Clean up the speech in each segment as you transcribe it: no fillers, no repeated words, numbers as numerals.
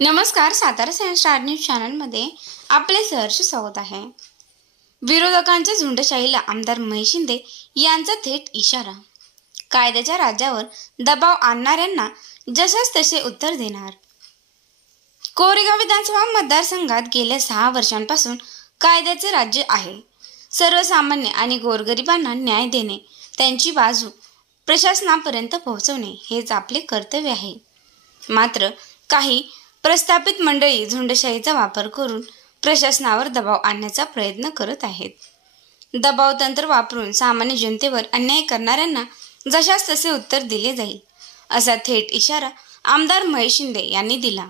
नमस्कार, Satara science star news चॅनलमध्ये आपले सहर्ष स्वागत आहे। विरोधकांच्या झुंडशाहीला आमदार महेश शिंदे यांचा थेट इशारा। कायद्याच्या राज्यावर दबाव आणणाऱ्यांना जशास तसे उत्तर देणार। कोरेगाव विधानसभा मतदारसंघात गेल्या 6 वर्षांपासून कायद्याचे राज्य आहे। सर्वसामान्य आणि गोरगरिबांना न्याय देणे, त्यांची बाजू प्रशासनापर्यंत पोहोचवणे हेच आपले कर्तव्य आहे। मात्र काही प्रस्थापित मंडळी झुंडशाहीचा वापर करून प्रशासनावर दबाव आणण्याचा प्रयत्न करत आहेत। दबाव तंत्र वापरून सामान्य जनतेवर अन्याय करणाऱ्यांना जशास तसे उत्तर दिले जाईल, असा थेट इशारा आमदार महेश शिंदे यांनी दिला।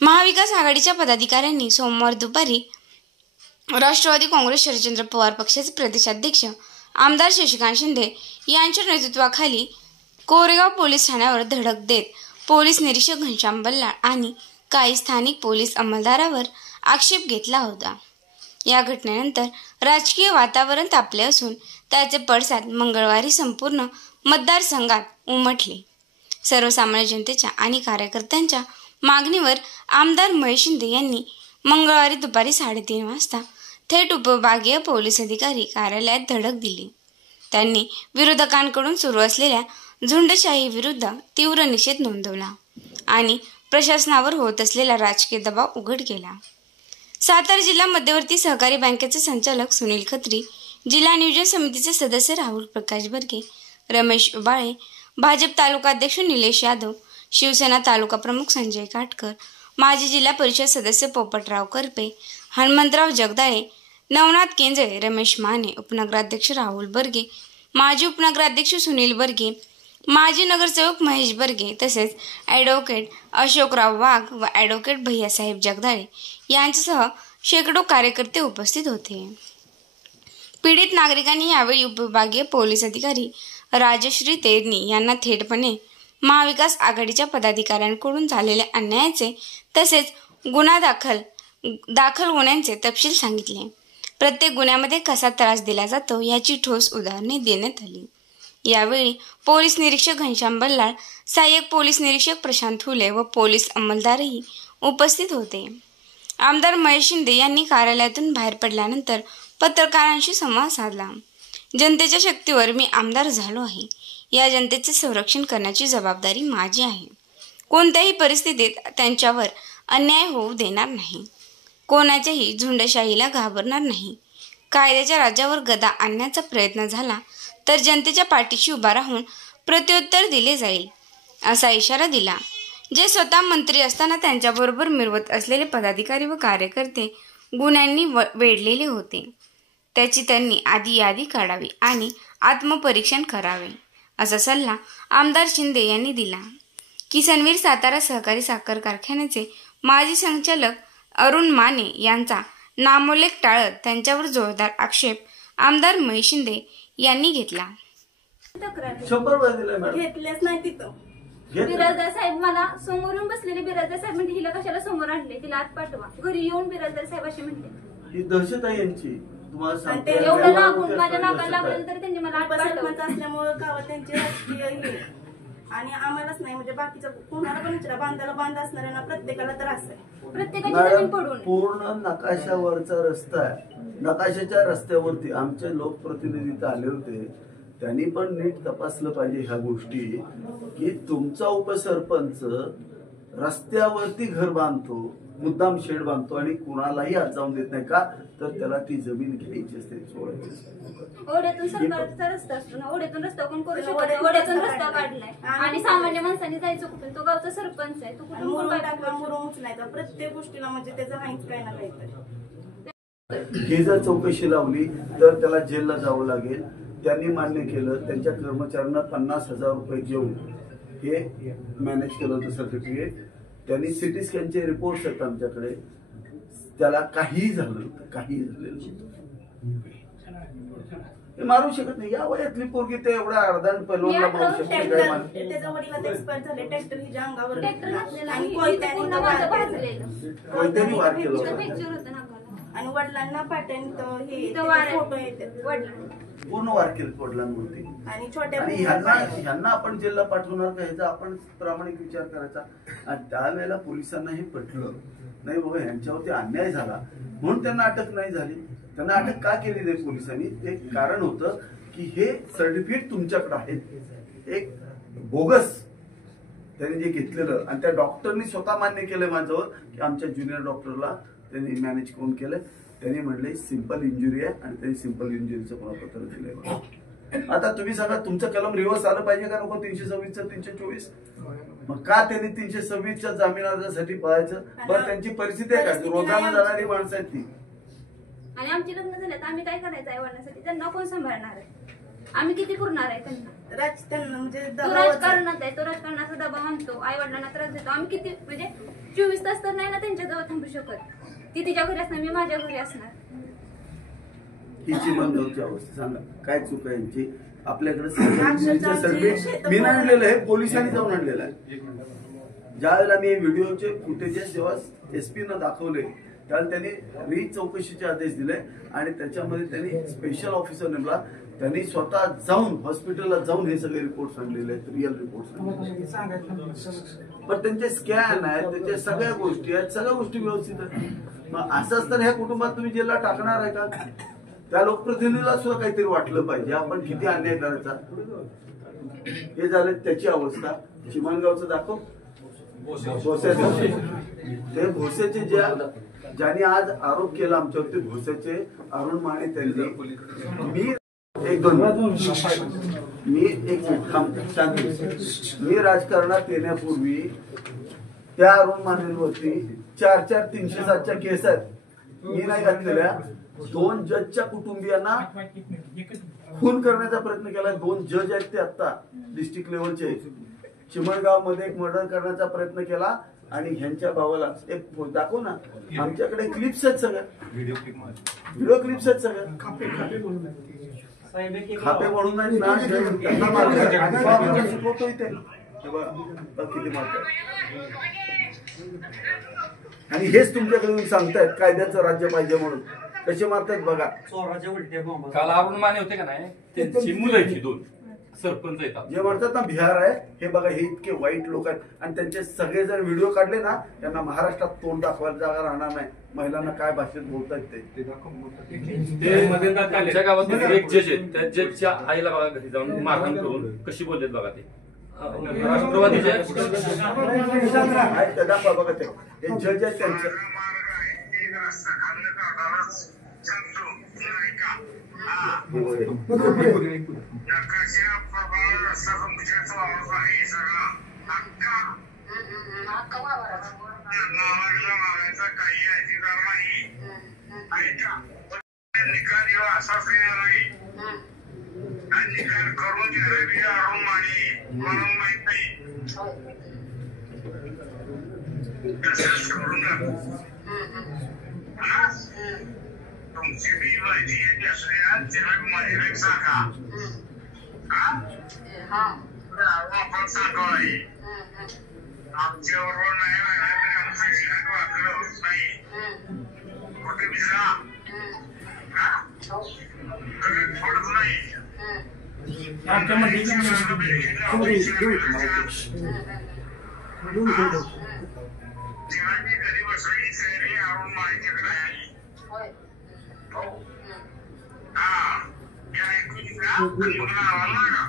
महाविकास आघाडीच्या पदाधिकाऱ्यांनी सोमवार दुपारी राष्ट्रवादी काँग्रेस शरदचंद्र पवार पक्षाचे प्रदेशाध्यक्ष आमदार शशिकांत शिंदे यांच्या नेतृत्वाखाली कोरेगाव पोलीस ठाण्यावर धडक देत पोलीस निरीक्षक घनश्याम बल्लाळ आणि काही स्थानिक पोलीस अंमलदारावर आक्षेप घेतला होता। या घटनेनंतर राजकीय वातावरण तापले असून त्याचे पडसाद मंगळवारी संपूर्ण मतदारसंघात उमटले। सर्वसामान्य जनतेच्या आणि कार्यकर्त्यांच्या मागणीवर आमदार महेश शिंदे यांनी मंगळवारी दुपारी 3:30 वाजता थेट उपविभागीय पोलीस अधिकारी कार्यालयात धडक दिली। त्यांनी विरोधकांकडून सुरू असलेल्या झुंडशाही विरुद्ध तीव्र निषेध नोंदवला आणि प्रशासनावर होत असलेला राजकीय दबाव उघड केला। सातारा जिल्हा मध्यवर्ती सहकारी बँकेचे संचालक सुनील खत्री, जिल्हा नियोजन समितीचे सदस्य राहुल प्रकाश बर्गे, रमेश उबाळे, भाजप तालुकाध्यक्ष निलेश यादव, शिवसेना तालुका प्रमुख संजय काटकर, माजी जिल्हा परिषद सदस्य पोपटराव करपे, हनुमंतराव जगदाळे, नवनाथ केंजळे, रमेश माने, उपनगराध्यक्ष राहुल बर्गे, माजी उपनगराध्यक्ष सुनील बर्गे, माजी नगरसेवक महेश बर्गे तसेच ॲडव्होकेट अशोकराव वाघ व ॲडव्होकेट भैयासाहेब जगदाळे यांच्यासह शेकडो कार्यकर्ते उपस्थित होते। पीडित नागरिकांनी यावेळी उपविभागीय पोलीस अधिकारी राजश्री तेरणी यांना थेटपणे महाविकास आघाडीच्या पदाधिकाऱ्यांकडून झालेल्या अन्यायाचे तसेच गुन्हा दाखल गुन्ह्यांचे तपशील सांगितले। प्रत्येक गुन्ह्यामध्ये कसा त्रास दिला जातो याची ठोस उदाहरणे देण्यात आली। यावेळी पोलीस निरीक्षक घनश्याम बल्लाळ, सहाय्यक पोलीस निरीक्षक प्रशांत हुले व पोलीस अंमलदारही उपस्थित होते। आमदार महेश शिंदे यांनी कार्यालयातून बाहेर पडल्यानंतर पत्रकारांशी संवाद साधला। जनतेच्या शक्तीवर मी आमदार झालो आहे। या जनतेचे संरक्षण करण्याची जबाबदारी माझी आहे। कोणत्याही परिस्थितीत त्यांच्यावर अन्याय होऊ देणार नाही। कोणाच्याही झुंडशाहीला घाबरणार नाही। कायद्याच्या राज्यावर गदा आणण्याचा प्रयत्न झाला तर जनतेच्या पाठीशी उभा राहून प्रत्युत्तर दिले जाईल, असा इशारा दिला। जे स्वतः मंत्री असताना त्यांच्याबरोबर मिरवत असलेले पदाधिकारी व कार्यकर्ते गुन्ह्यांनी वेढलेले होते, त्याची त्यांनी आधी यादी काढावी आणि आत्मपरीक्षण करावे, असा सल्ला आमदार शिंदे यांनी दिला। किसनवीर सातारा सहकारी साखर कारखान्याचे माजी संचालक अरुण माने यांचा नामोल्लेख टाळत त्यांच्यावर जोरदार आक्षेप आमदार महेश शिंदे यांनी घेतला। घेतलेच नाही तिथं। बिराजदार साहेब मला समोरून बसलेले बिराजदार साहेब म्हणजे हिला कशाला समोर आणले, तिला आत पाठवा, घरी येऊन बिराजदार साहेब असे म्हणले। ही दहशत आहे यांची, तुम्हाला सांगते। एवढं लागून माझ्या नाकाला लागलं तर त्यांनी मला आत पाठवलं असल्यामुळे गावात त्यांची राजकीय आणि आम्हालाच नाही म्हणजे बाकीच्या कोणाला पण विचारा, बांधायला बांध असणाऱ्यांना प्रत्येकाला त्रास आहे। प्रत्येकाची जमीन पडून पूर्ण नकाशावरचा रस्ता आहे। नकाशाच्या रस्त्यावरती आमचे लोकप्रतिनिधी इथं आले होते, त्यांनी पण नीट तपासलं पाहिजे ह्या गोष्टी की तुमचा उपसरपंच रस्त्यावरती घर बांधतो, मुद्दाम शेड बांधतो आणि कुणालाही आत जाऊन देत नाही का, तर त्याला ती जमीन घ्यायची असते, सोडायची असते। ओढ्यातून सरकारचा रस्ता असतो ना, ओढ्यातून रस्ता कोण करू शकतो? ओढ्यातून रस्ता काढलाय आणि सामान्य माणसांनी जायचं कुठे? तो गावचा सरपंच आहे, तो कुठून मुरुम उचलायचा प्रत्येक गोष्टीला, म्हणजे त्याचं हाईच काही ना काहीतरी। ही जर चौकशी लावली तर त्याला जेलला जावं लागेल। त्यांनी मान्य केलं, त्यांच्या कर्मचाऱ्यांना 50,000 रुपये घेऊन हे मॅनेज केलं होतं सर्टिफिकेट। त्यांनी सिटी स्कॅनचे रिपोर्ट्स आहेत आमच्याकडे, त्याला काहीही झालं नव्हतं, काहीही झालेलं नव्हतं। हे मारू शकत नाही, या वयातली पोरगी ते एवढ्या अर्धान पैलवानला मारू शकते काय? त्याच्या वडिलात एक्सपायर झाले, ट्रॅक्टर हिच्या अंगावर आणि कोयत्याने वार केला होता आणि वडिलांना पाट्याने हे फोटो येतात। पूर्ण वार केले वडिलांवरती. आणि छोट्या आणि मुलाला ह्यांना आपण जेलला पाठवणार का ह्याचा आपण प्रामाणिक विचार करायचा. आणि त्यावेळेला पोलिसांना हे पटलं नाही बाबा ह्यांच्यावरती अन्याय झाला म्हणून त्यांना अटक नाही झाली. त्यांना अटक का केली नाही पोलिसांनी, ते कारण होतं की हे सर्टिफिकेट तुमच्याकडे आहे एक बोगस त्यांनी जे घेतलेलं. आणि त्या डॉक्टरनी स्वतः मान्य केलं माझ्यावर की आमच्या ज्युनियर डॉक्टरला त्यांनी मॅनेज करून केलं. त्यांनी म्हणले सिंपल इंजुरी आहे आणि त्यांनी सिंपल इंजुरीचं प्रमाणपत्र दिलंय. आता तुम्ही सांगा तुमचं कलम रिव्हर्स आलं पाहिजे का नको 326चं 324. मग का त्यांनी 326च्या जामीन अर्जासाठी पळायचं. बरं त्यांची परिस्थिती आहे का रोजानं जाणारी माणसं आहेत ती. आणि आमची लग्न झाले तर आम्ही काय करायचं आई वडिलांसाठी. त्यांना कोण सांभाळणार आहे. आम्ही किती पुरणार आहे त्यांना. त्यांना म्हणजे तो राजकारणात आहे. तो राजकारणाचा दबाव आणतो. आई वडिलांना त्रास देतो. आम्ही किती म्हणजे 24 तास तर नाही ना त्यांच्याजवळ थांबू शकत. ती तिच्या घरी असणार मी माझ्या घरी असणार. हिची बंधूची अवस्था सांगा काय चूक आहे यांची. आपल्याकडे सर्टिफिकेट मी आणलेलं आहे पोलिसांनी जाऊन आणलेलं आहे. ज्यावेळेला मी व्हिडिओचे फुटेजेस जेव्हा SP न दाखवले त्यावेळेला त्यांनी री चौकशीचे आदेश दिले आणि त्याच्यामध्ये त्यांनी स्पेशल ऑफिसर नेमला. त्यांनी स्वतः जाऊन हॉस्पिटलला जाऊन हे सगळे रिपोर्ट आणलेले आहेत रिअल रिपोर्ट. पण त्यांचे स्कॅन आहेत त्यांच्या सगळ्या गोष्टी आहेत सगळ्या गोष्टी व्यवस्थित आहेत. मग असं असताना ह्या कुटुंबात तुम्ही जेलला टाकणार आहे का. त्या लोकप्रतिनिधीला सुद्धा काहीतरी वाटलं पाहिजे आपण किती अन्याय करायचा. हे झालं त्याची अवस्था. चिमणगावचं दाखव भोसेचं. ते भोसेचे ज्यांनी आज आरोप केला आमच्यावरती भोसेचे अरुण माने त्यांनी मी राजकारणात येण्यापूर्वी त्या अरुण मानेंवरती 4 307च्या केस आहेत मी नाही घातलेल्या. 2 जजच्या कुटुंबियांना खून करण्याचा प्रयत्न केला. 2 जज आहेत ते आता डिस्ट्रिक्ट लेवलचे. चिमणगाव मध्ये एक मर्डर करण्याचा प्रयत्न केला आणि ह्यांच्या भावाला एक दाखव ना. आमच्याकडे क्लिप्स आहेत सगळ्या व्हिडिओ क्लिप्स आहेत सगळ्या. खापे म्हणून नाही ना त्यांना मारतो शिकवतो इथे किती मारतात. आणि हेच तुमच्याकडे सांगतायत कायद्याचं राज्य पाहिजे म्हणून कसे मारतात बघा. काल अरुण माने होते का नाही त्यांची मुलं आहेत 2 सरपंच येतात जे म्हणतात ना बिहार आहे हे बघा हे इतके वाईट लोक आहेत. आणि त्यांचे सगळे जर व्हिडिओ काढले ना त्यांना महाराष्ट्रात तोंड दाखवायला जागा राहणार नाही. महिलांना काय भाषेत बोलतायत ते त्यांच्या गावात एक जज आहेत त्या जजच्या आईला बघा घरी जाऊन मारहाण करून कशी बोलतात बघा. ते राष्ट्रवादीचे दाखवा बघा ते जज आहेत त्यांचं. निकाल करून अरुण माने म्हणून माहित नाही तुमची बी माहिती येते असल्या त्याला माझी सांगा आपण सांगाय आमच्या बरोबर नाही राहिला आमचं जीवन वागलं होत नाही. कुठे बी जा थोडंच नाही घरी बसली सैरी अरुण माहितीकडे आली. हा ऐकून का मुलगा आवडला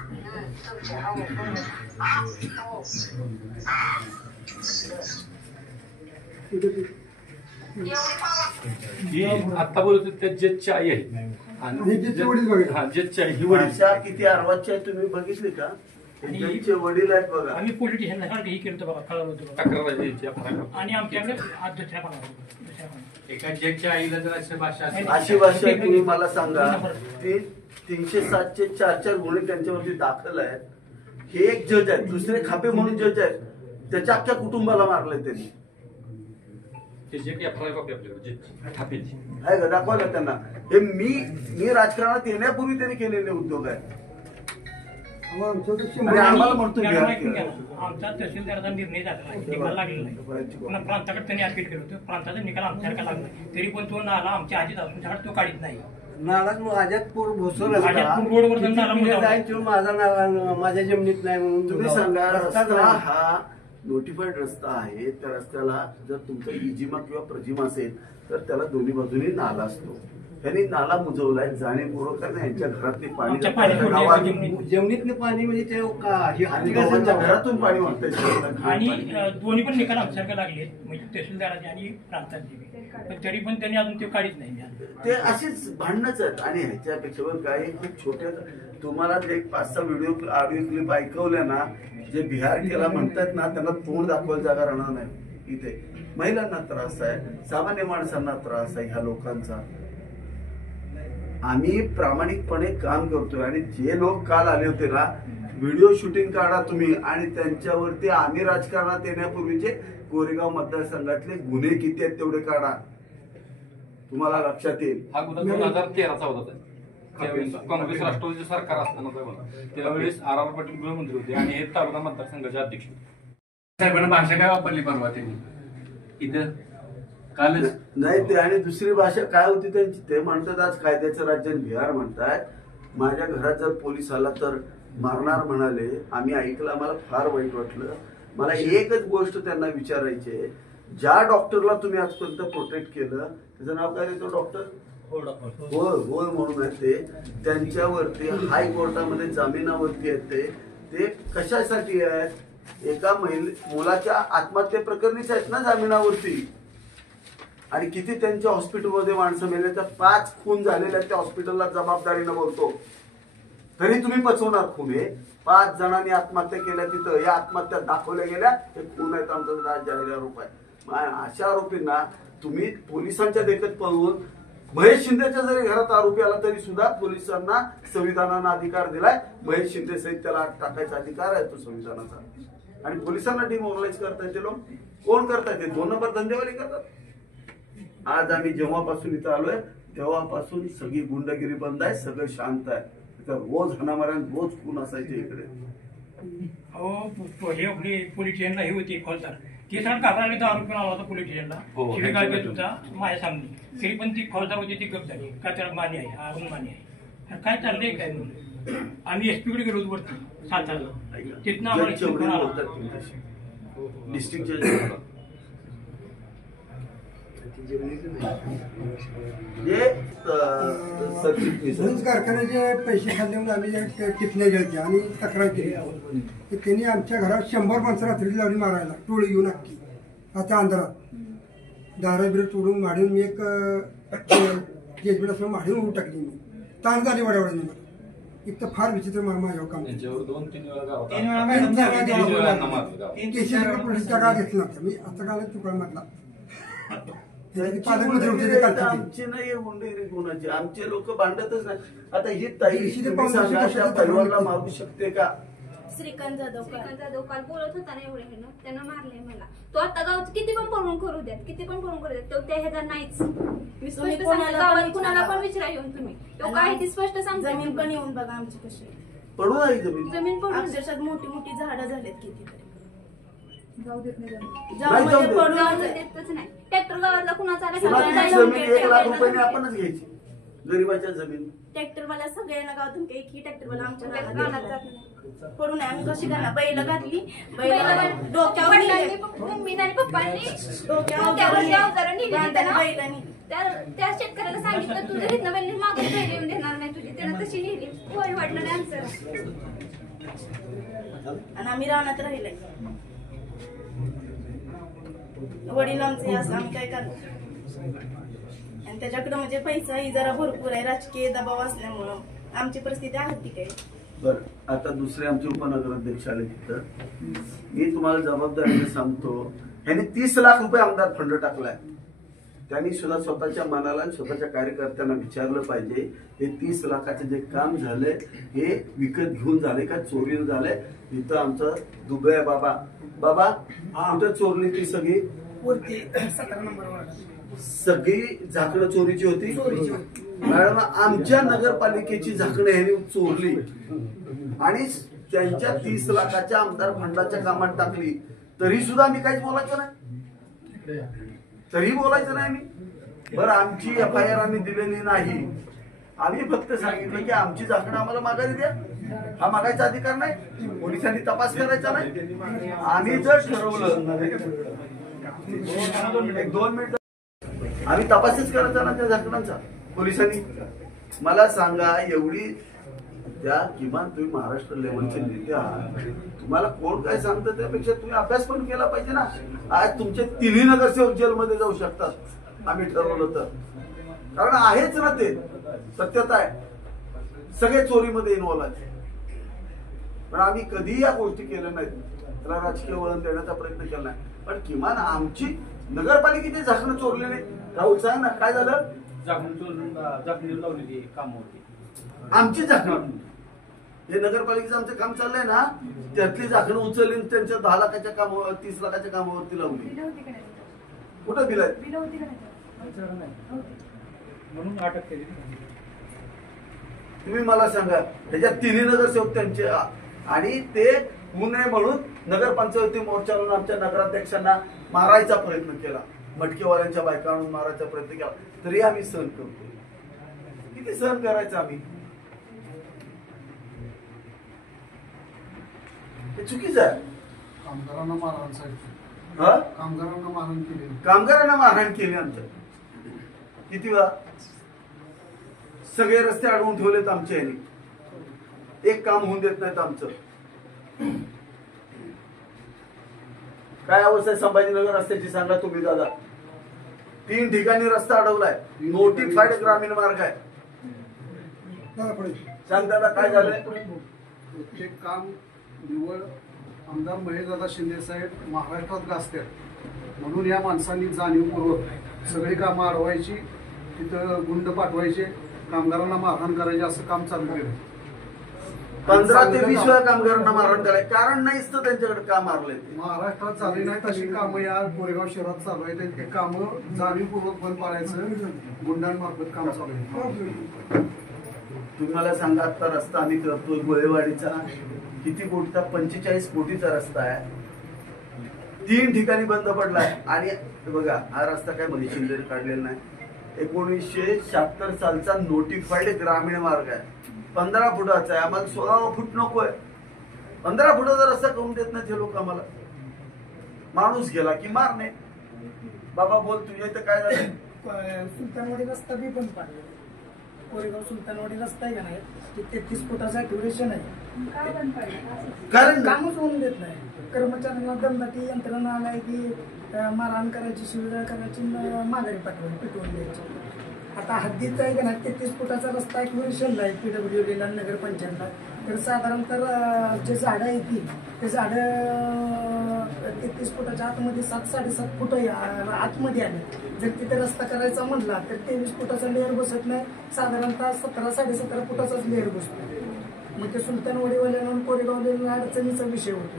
आता बोलतो त्या जजची आई आहे आणि जजची आई ही वडील किती अर्वाची आहे तुम्ही बघितले का. त्यांचे वडील आहेत बघा. आम्ही पोलीस स्टेशनला हे केलं बघा कळवलं होतं तक्रार द्यायची आपण. आणि आमच्याकडे दुसऱ्या पण एका जजच्या आईला जर अशी भाषा अशी भाषा तुम्ही मला सांगा. ते 307चे 4 गुन्हे त्यांच्यावरती दाखल आहेत. हे एक जज आहेत दुसरे खापे म्हणून जज आहेत त्याच्या अख्ख्या कुटुंबाला मारलंय त्यांनी. आहे का दाखवायला त्यांना. हे मी राजकारणात येण्यापूर्वी त्यांनी केलेले उद्योग आहेत. आम्हाला म्हणतो आमचा तहसीलदाराचा निर्णय झाला निकाल लागलेला नाही. पुन्हा प्रांताकडे त्यांनी अपील केलं होतं. प्रांताचा निकाल आमच्यासारखा लागला तरी पण तो नाला आमच्या आधीच असून तो काढीत नाही. नालाच माझ्यात भोसर आजादपूर रोडवर जर नाला मोठा जायचं माझा नाला माझ्या जमिनीत नाही म्हणून तुम्ही सांगा रस्ता रस्ता नाही. हा नोटिफाईड रस्ता आहे. त्या रस्त्याला जर तुमचा इजिमा किंवा प्रजिमा असेल तर त्याला दोन्ही बाजूनी नाला असतो. त्यांनी नाला बुजवलाय जाणीवपूर्वक कारण यांच्या घरातले पाणी आमच्या पाणी जातं. गावात जमिनीतलं पाणी म्हणजे ते हे आणि गावाच्या घरातून पाणी वाहतंय. आणि दोन्ही पण निकाल आमच्यासारखे लागले म्हणजे तहसीलदाराचे आणि प्रांताचे पण तरी पण त्यांनी अजून ते काढीच नाही. ते अशीच भांडणच आहेत. आणि ह्याच्यापेक्षा काही खूप छोट्या तुम्हाला जे 5-6 व्हिडिओ ऑडिओ क्लिप ऐकवल्या ना जे बिहार केला म्हणतात ना त्यांना तोंड दाखवायला जागा राहणार नाही. इथे महिलांना त्रास आहे, सामान्य माणसांना त्रास आहे ह्या लोकांचा. आम्ही प्रामाणिकपणे काम करतोय आणि जे लोक काल आले होते ना व्हिडिओ शूटिंग काढा तुम्ही आणि त्यांच्यावरती आम्ही राजकारणात येण्यापूर्वीचे गोरेगाव मतदारसंघातले गुन्हे किती आहेत तेवढे काढा, तुम्हाला लक्षात येईल. हा गुन्हा 2013चा होता. त्यावेळेस काँग्रेस राष्ट्रवादीचे सरकार असताना त्यावेळेस आर पाटील गृहमंत्री होते आणि हे तालुका मतदारसंघाचे अध्यक्ष होते. साहेबांना भाषा काय वापरली परवा त्यांनी इथं कालच नाही ते आणि दुसरी भाषा काय होती त्यांची ते म्हणतात आज कायद्याचं राज्य बिहार म्हणतात. माझ्या घरात जर पोलीस आला तर मारणार म्हणाले. आम्ही ऐकलं, आम्हाला फार वाईट वाटलं. मला एकच गोष्ट त्यांना विचारायची आहे, ज्या डॉक्टरला तुम्ही आजपर्यंत प्रोटेक्ट केलं त्याचं नाव काय देतो डॉक्टर होय म्हणून आहेत ते, त्यांच्यावरती हायकोर्टामध्ये जामिनावरती आहेत ते कशासाठी आहेत? एका मुलाच्या आत्महत्ये प्रकरणीच आहेत ना जामिनावरती. आणि किती त्यांच्या हॉस्पिटलमध्ये माणसं मेले तर 5 खून झालेल्या त्या हॉस्पिटलला जबाबदारीनं बोलतो तरी तुम्ही पचवणार खून. हे 5 जणांनी आत्महत्या केल्या तिथं या आत्महत्या दाखवल्या गेल्या हे खून आहेत आमचा जाहीर आरोप आहे. अशा आरोपींना तुम्ही पोलिसांच्या देखत पळवून महेश शिंदेच्या जरी घरात आरोपी आला तरी सुद्धा पोलिसांना संविधानानं अधिकार दिलाय. महेश शिंदे सहित त्याला आत टाकायचा अधिकार आहे तो संविधानाचा. आणि पोलिसांना डिमोरलाइज करतायत ते लोक कोण करतायत? 2 नंबर धंदेवाली करतात. आज आम्ही जेव्हापासून इथं आलोय तेव्हापासून सगळी गुंडगिरी बंद आहे, सगळं शांत आहे. रोज हाणामाऱ्या रोज खून असायचे इकडे. हे आपली पोलीस स्टेशनला ही होती फौजदार ती सर घाबरली तर आरोपी आला होता पोलीस स्टेशनला शिवीगाळ देत होता माझ्या सामने. तरी पण ती फौजदार होती ती गप झाली का त्याला मान्य आहे अजून मान्य आहे. काय चाललंय काय म्हणून आम्ही एसपीकडे गेलो वरती सातारला तिथनं आम्हाला डिस्ट्रिक्ट कारखान्याचे पैसे खाल्ले म्हणून आम्ही टिपण्या घ्यायच्या आणि तक्रार केली. त्यांनी आमच्या घरात 100 माणसं रात्री लावली मारायला टोळी घेऊन अख्खी. आता अंधारात दारा बिर तोडून माडून मी एक जेजमेंट असं माडून उडून टाकली. मी ताण झाली वड्यावड्याने मला. एक तर फार विचित्र माझ्यावर काम पोलीस जागा घेतला नव्हता मी. आता काल तुकडा म्हटला आमचे नाही गुंडगिरी कोणाची. आमचे लोक भांडतच नाही. आता ही परिवारला मारू शकते का? श्रीकांत जाधव काल बोलत होता ना एवढे ना त्यांना मारलंय मला. तो आता गावचं किती पण पळून करू द्यात तो त्या ह्याचा नाहीच. मी स्पष्ट गावात कुणाला पण विचारा येऊन तुम्ही तो काय ती स्पष्ट सांगतो. जमीन पण येऊन बघा आमची कशी पडू नाही जमीन पडून अक्षरशः मोठी मोठी झाडं झालेत कितीतरी. जाऊ देत नाही पडून नाही. ट्रॅक्टर गावातला कुणाचा जमीन 1 लाख रुपयाने आपणच घ्यायची गरीबाच्या जमीन. ट्रॅक्टरवाला सगळ्यांना गावातून एकही ट्रॅक्टरवाला आमच्या गावात जात नाही. पडून आम्ही कशी करणार? बैल घातली डोक्यावर मम्मीने आणि पप्पांनी बैलांनी त्या शेतकऱ्याला सांगितलं तुझं हिथनं बैल मागून बैल येऊन देणार नाही तुझी. त्यानं तशी नेली. होय वाटलं नाही आमचं. आणि आम्ही रानात राहिलंय. वडील आमचे असं आम्ही काय करणार? आणि त्याच्याकडे म्हणजे पैसाही जरा भरपूर आहे. राजकीय दबाव असल्यामुळं आमची परिस्थिती आर्थिक आहे. बरं आता दुसरे आमचे उपनगराध्यक्ष आले तिथं. मी तुम्हाला जबाबदारीने सांगतो ह्यांनी 30 लाख रुपये आमदार फंड टाकलाय. त्यांनी सुद्धा स्वतःच्या मनाला स्वतःच्या कार्यकर्त्यांना विचारलं पाहिजे हे 30 लाखाचं जे काम झालंय हे विकत घेऊन झाले का चोरीला झालंय? इथं आमचं दुबे आहे बाबा कुठं चोरली ती सगळी? वरती 17 नंबरवर सगळी झाकणं चोरीची होती. मॅडम आमच्या नगरपालिकेची झाकणं ह्यांनी चोरली आणि त्यांच्या 30 लाखाच्या आमदार फंडाच्या कामात टाकली. तरी सुद्धा मी काहीच बोलायचं नाही. तरी बोलायचं नाही मी. बरं आमची FIR आम्ही दिलेली नाही. आम्ही फक्त सांगितलं की आमची झाकणं आम्हाला माघारी द्या. हा मागायचा अधिकार नाही, पोलिसांनी तपास करायचा नाही. आम्ही जर ठरवलं 1-2 मिनिट आम्ही तपासच करायचा ना त्या झाकणांचा पोलिसांनी. मला सांगा, एवढी त्या किमान तुम्ही महाराष्ट्र लेवलचे नेते आहात, तुम्हाला कोण काय सांगतं त्यापेक्षा तुम्ही अभ्यास पण केला पाहिजे ना. आज तुमचे 3 नगरसेवक जेलमध्ये जाऊ शकतात आम्ही ठरवलं तर, कारण आहेच ना ते सत्यता आहे. सगळे चोरीमध्ये इन्व्हॉल्व आहेत, पण आम्ही कधीही या गोष्टी केल्या नाहीत, त्याला राजकीय वळण देण्याचा प्रयत्न केला नाही. पण किमान आमची नगरपालिकेची झाकणं चोरली नाही. राहुल सांग ना काय झालं. झाकणी लावलेली काम होती आमची झाकणं, हे नगरपालिकेचं आमचं काम चाललंय ना, त्यातली झाकणं उचलली त्यांच्या 10 लाखाच्या कामावर 30 लाखाच्या कामावरती लावली. कुठं बिल आहे म्हणून अटक केली. तुम्ही मला सांगा, त्याच्यात 3 नगरसेवक त्यांचे, आणि ते होऊ नये म्हणून नगरपंचायती मोर्चावरून आमच्या नगराध्यक्षांना मारायचा प्रयत्न केला, मटकेवाल्यांच्या बायका आणून मारायचा प्रयत्न केला, तरी आम्ही सहन करतो. किती सहन करायचं आम्ही, हे चुकीचं आहे. कामगारांना मारहाण कामगारांना मारहाण केली आमच्या. किती वेळा सगळे रस्ते अडवून ठेवलेत आमच्या यांनी, एक काम होऊन देत नाहीत आमचं. काय अवस्था आहे संभाजीनगर रस्त्याची सांगा तुम्ही दादा. 3 ठिकाणी रस्ता अडवलाय, नोटिफाईड ग्रामीण मार्ग आहे. सांग दादा काय झालंय. प्रत्येक काम निवड आमदार महेशदादा शिंदे साहेब महाराष्ट्रात गाजतात म्हणून या माणसांनी जाणीवपूर्वक सगळी कामं अडवायची, तिथं गुंड पाठवायचे, कामगारांना मारहाण करायचे, असं काम चालू केलं. 15 ते 20 वेळा कामगारांना मारहाण करायचं, कारण नाहीच तर त्यांच्याकडे काम मारले. महाराष्ट्रात झाली नाहीत अशी कामं या कोरेगाव शहरात चालू आहेत. ते कामं जाणीवपूर्वक बंद पाडायचं, गुंडांमार्फत काम चालू आहे. तुम्हाला सांगा, आता रस्ता आम्ही करतोय गोळेवाडीचा, किती कोटीचा, 45 कोटीचा रस्ता आहे. 3 ठिकाणी बंद पडलाय. आणि बघा, हा रस्ता काय मध्ये शिंदेने काढलेला नाही. 1976 सालचा नोटिफाईड ग्रामीण मार्ग आहे, 15 फुटाचा आहे. आम्हाला 16 फूट नकोय. 15 फुटाचा रस्ता करून देत नाही ते लोक आम्हाला. माणूस गेला की मारणे. बाबा बोल, तुझ्या इथं काय झालं. सुलतानवाडी रस्ता बी बंद पाडला. कोरेगाव सुलतानवाडी रस्ता आहे का नाही, 33 फुटाचा ड्युरेशन आहे. कारण कामच होऊन देत नाही. कर्मचाऱ्यांना दमदाटी यंत्रणा आलाय की मारहाण करायची, शिवीगाळ करायची, माघारी पाठवून पिटवून द्यायची. आता हद्दीचा आहे का नाही, 33 फुटाचा रस्ता एक विषयला आहे PWDला, नगरपंचायतला. तर साधारणतः जे झाडं आहेत ती, ते झाडं 33 फुटाच्या आतमध्ये 7-7.5 फुट आतमध्ये आले. जर तिथे रस्ता करायचा म्हणला तर 23 फुटाचा लेअर बसत नाही, साधारणतः 17-17.5 फुटाचाच लेअर बसतो. मग ते सुलतानवाडीवाल्यांना कोरेगावला अडचणीचा विषय होतो.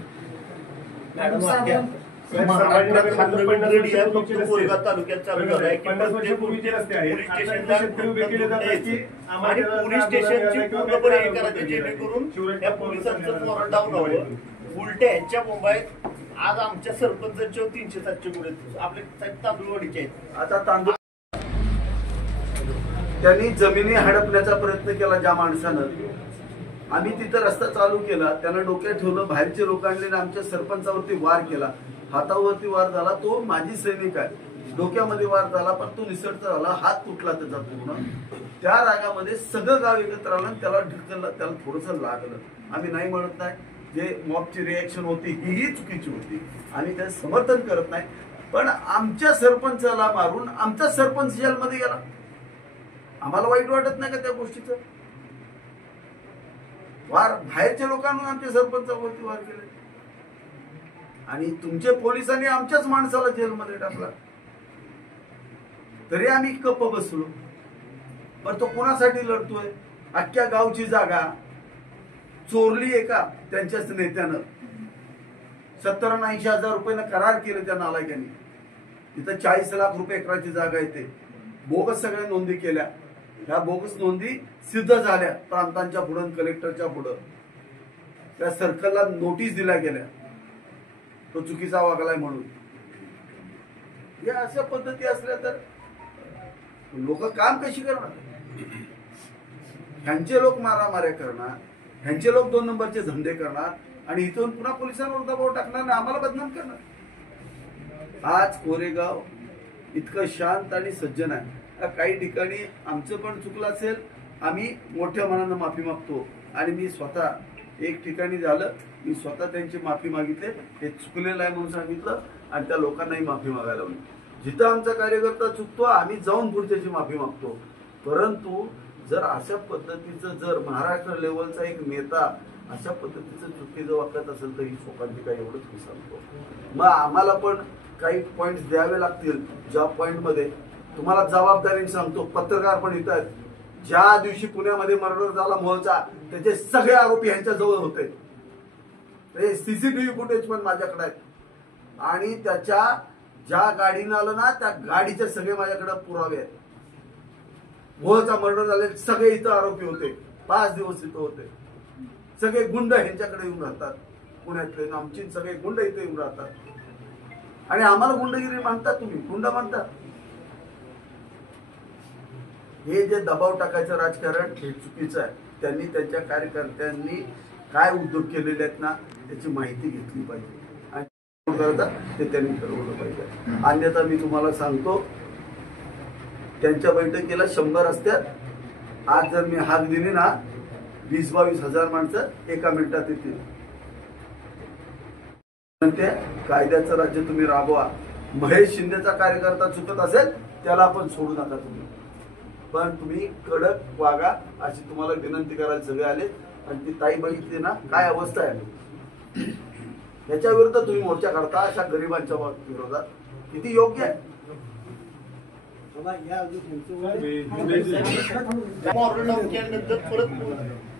कोरेगाव तालुक्यात चालू झालाय की पोलीस स्टेशनची पूर्णपणे हे करायचं, जेणेकरून त्या पोलिसांचं मोरल डाऊन व्हावं. उलट्या यांच्या मुंबईत आज आमच्या सरपंचांच्या 307चे गुन्हे आपले तांदूळवाडीचे आहेत. आता तांदूळ त्यांनी जमिनी हडपण्याचा प्रयत्न केला ज्या माणसानं. आम्ही तिथं रस्ता चालू केला, त्यानं डोक्यात ठेवलं, बाहेरचे लोक आणले, आमच्या सरपंचावरती वार केला. हातावरती वार झाला, तो माजी सैनिक आहे, डोक्यामध्ये वार झाला, पण तो निसटता झाला, हात तुटला त्याचा पूर्ण. त्या रागामध्ये सगळं गाव एकत्र आलं, त्याला ढकललं, त्याला थोडंसं लागलं. आम्ही नाही म्हणत नाही, जे मॉबची रिएक्शन होती ही चुकीची होती, आम्ही त्याचं समर्थन करत नाही. पण आमच्या सरपंचाला मारून आमचा सरपंच जेलमध्ये गेला. आम्हाला वाईट वाटत नाही का त्या गोष्टीचं. वार बाहेरच्या लोकांना आमच्या सरपंचावरती वार केले, आणि तुमच्या पोलिसांनी आमच्याच माणसाला जेलमध्ये टाकला. तरी आम्ही गप्प बसलो. पण तो कोणासाठी लढतोय. अख्ख्या गावची जागा चोरली एका त्यांच्याच नेत्यानं. 70-80 हजार रुपयानं करार केले त्या नालायकांनी. तिथं 40 लाख रुपये एकराची जागा येते. बोगस सगळ्या नोंदी केल्या. ह्या बोगस नोंदी सिद्ध झाल्या प्रांतांच्या पुढं, कलेक्टरच्या पुढं. त्या सर्कलला नोटीस दिल्या गेल्या, तो चुकीचा वागलाय म्हणून. या अशा पद्धती असल्या तर लोक काम कशी करणार. ह्यांचे लोक मारामाऱ्या करणार, ह्यांचे लोक 2 नंबरचे धंदे करणार आणि इथून पुन्हा पोलिसांवर दबाव टाकणार आणि आम्हाला बदनाम करणार. आज कोरेगाव इतकं शांत आणि सज्जन आहे. काही ठिकाणी आमचं पण चुकलं असेल, आम्ही मोठ्या मनानं माफी मागतो. आणि मी स्वतः एक ठिकाणी झालं, मी स्वतः त्यांची माफी मागितली, हे चुकलेलं आहे म्हणून सांगितलं आणि त्या लोकांनाही माफी मागायला लावली. जिथं आमचा कार्यकर्ता चुकतो आम्ही जाऊन पुढच्याची माफी मागतो. परंतु जर अशा पद्धतीचं जर महाराष्ट्र लेवलचा एक नेता अशा पद्धतीचं चुकीचं वागत असेल तर ही शोकांती काय एवढंच मी सांगतो. मग आम्हाला पण काही पॉइंट द्यावे लागतील, ज्या पॉइंटमध्ये तुम्हाला जबाबदारीने सांगतो. पत्रकार पण येत आहेत. ज्या दिवशी पुण्यामध्ये मर्डर झाला मोहचा, त्याचे सगळे आरोपी यांच्या जवळ होते. सीसीटीव्ही फुटेज पण माझ्याकडे आहेत आणि त्याच्या ज्या गाडीनं आलं ना त्या गाडीचे सगळे माझ्याकडे पुरावे आहेत. मोहचा मर्डर झाले सगळे इथं आरोपी होते. 5 दिवस इथं होते. सगळे गुंड ह्यांच्याकडे येऊन राहतात पुण्यातले. आमची सगळे गुंड इथे येऊन राहतात आणि आम्हाला गुंडगिरी मानतात. तुम्ही गुंड मानता. हे जे दबाव टाकायचं राजकारण हे चुकीचं आहे. त्यांनी त्यांच्या कार्यकर्त्यांनी काय उद्योग केलेले आहेत ना त्याची माहिती घेतली पाहिजे आणि ते त्यांनी ठरवलं पाहिजे. अन्यथा मी तुम्हाला सांगतो, त्यांच्या बैठकीला 100 असतात. आज जर मी हाक दिली ना 20-22 हजार माणसं एका मिनिटात येतील. म्हणते कायद्याचं राज्य तुम्ही राबवा. महेश शिंदेचा कार्यकर्ता चुकत असेल त्याला आपण सोडू नका तुम्ही, पण तुम्ही कडक वागा अशी तुम्हाला विनंती करायला सगळे आले. आणि ती ताई बघितली ना काय अवस्था आहे, याच्या विरुद्ध तुम्ही मोर्चा काढता अशा गरिबांच्या विरोधात, किती योग्य आहे. केल्यानंतर परत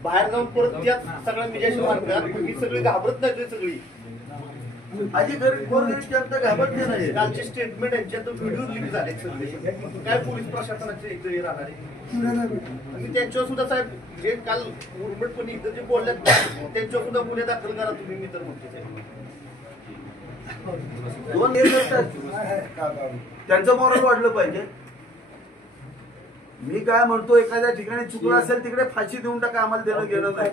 बाहेर जाऊन परत त्या सगळ्या मिजाशी मारतात. ही सगळी घाबरत नाही. सगळी आजी गरीब जनता घाबरते नाही. कालचे स्टेटमेंट यांच्यात व्हिडिओ लिक झाले सगळे. काय पोलीस प्रशासनाचे इथे राहणार आहे. आणि त्यांच्यावर सुद्धा साहेब जे काल उर्मटपणे इथं जे बोलल्यात त्यांच्यावर सुद्धा गुन्हे दाखल करा तुम्ही. मी तर म्हणतो त्यांचं मॉरल वाढलं पाहिजे. मी काय म्हणतो, एखाद्या ठिकाणी चुकलं असेल तिकडे फाशी देऊन टाका, आम्हाला देणं घेणं नाही.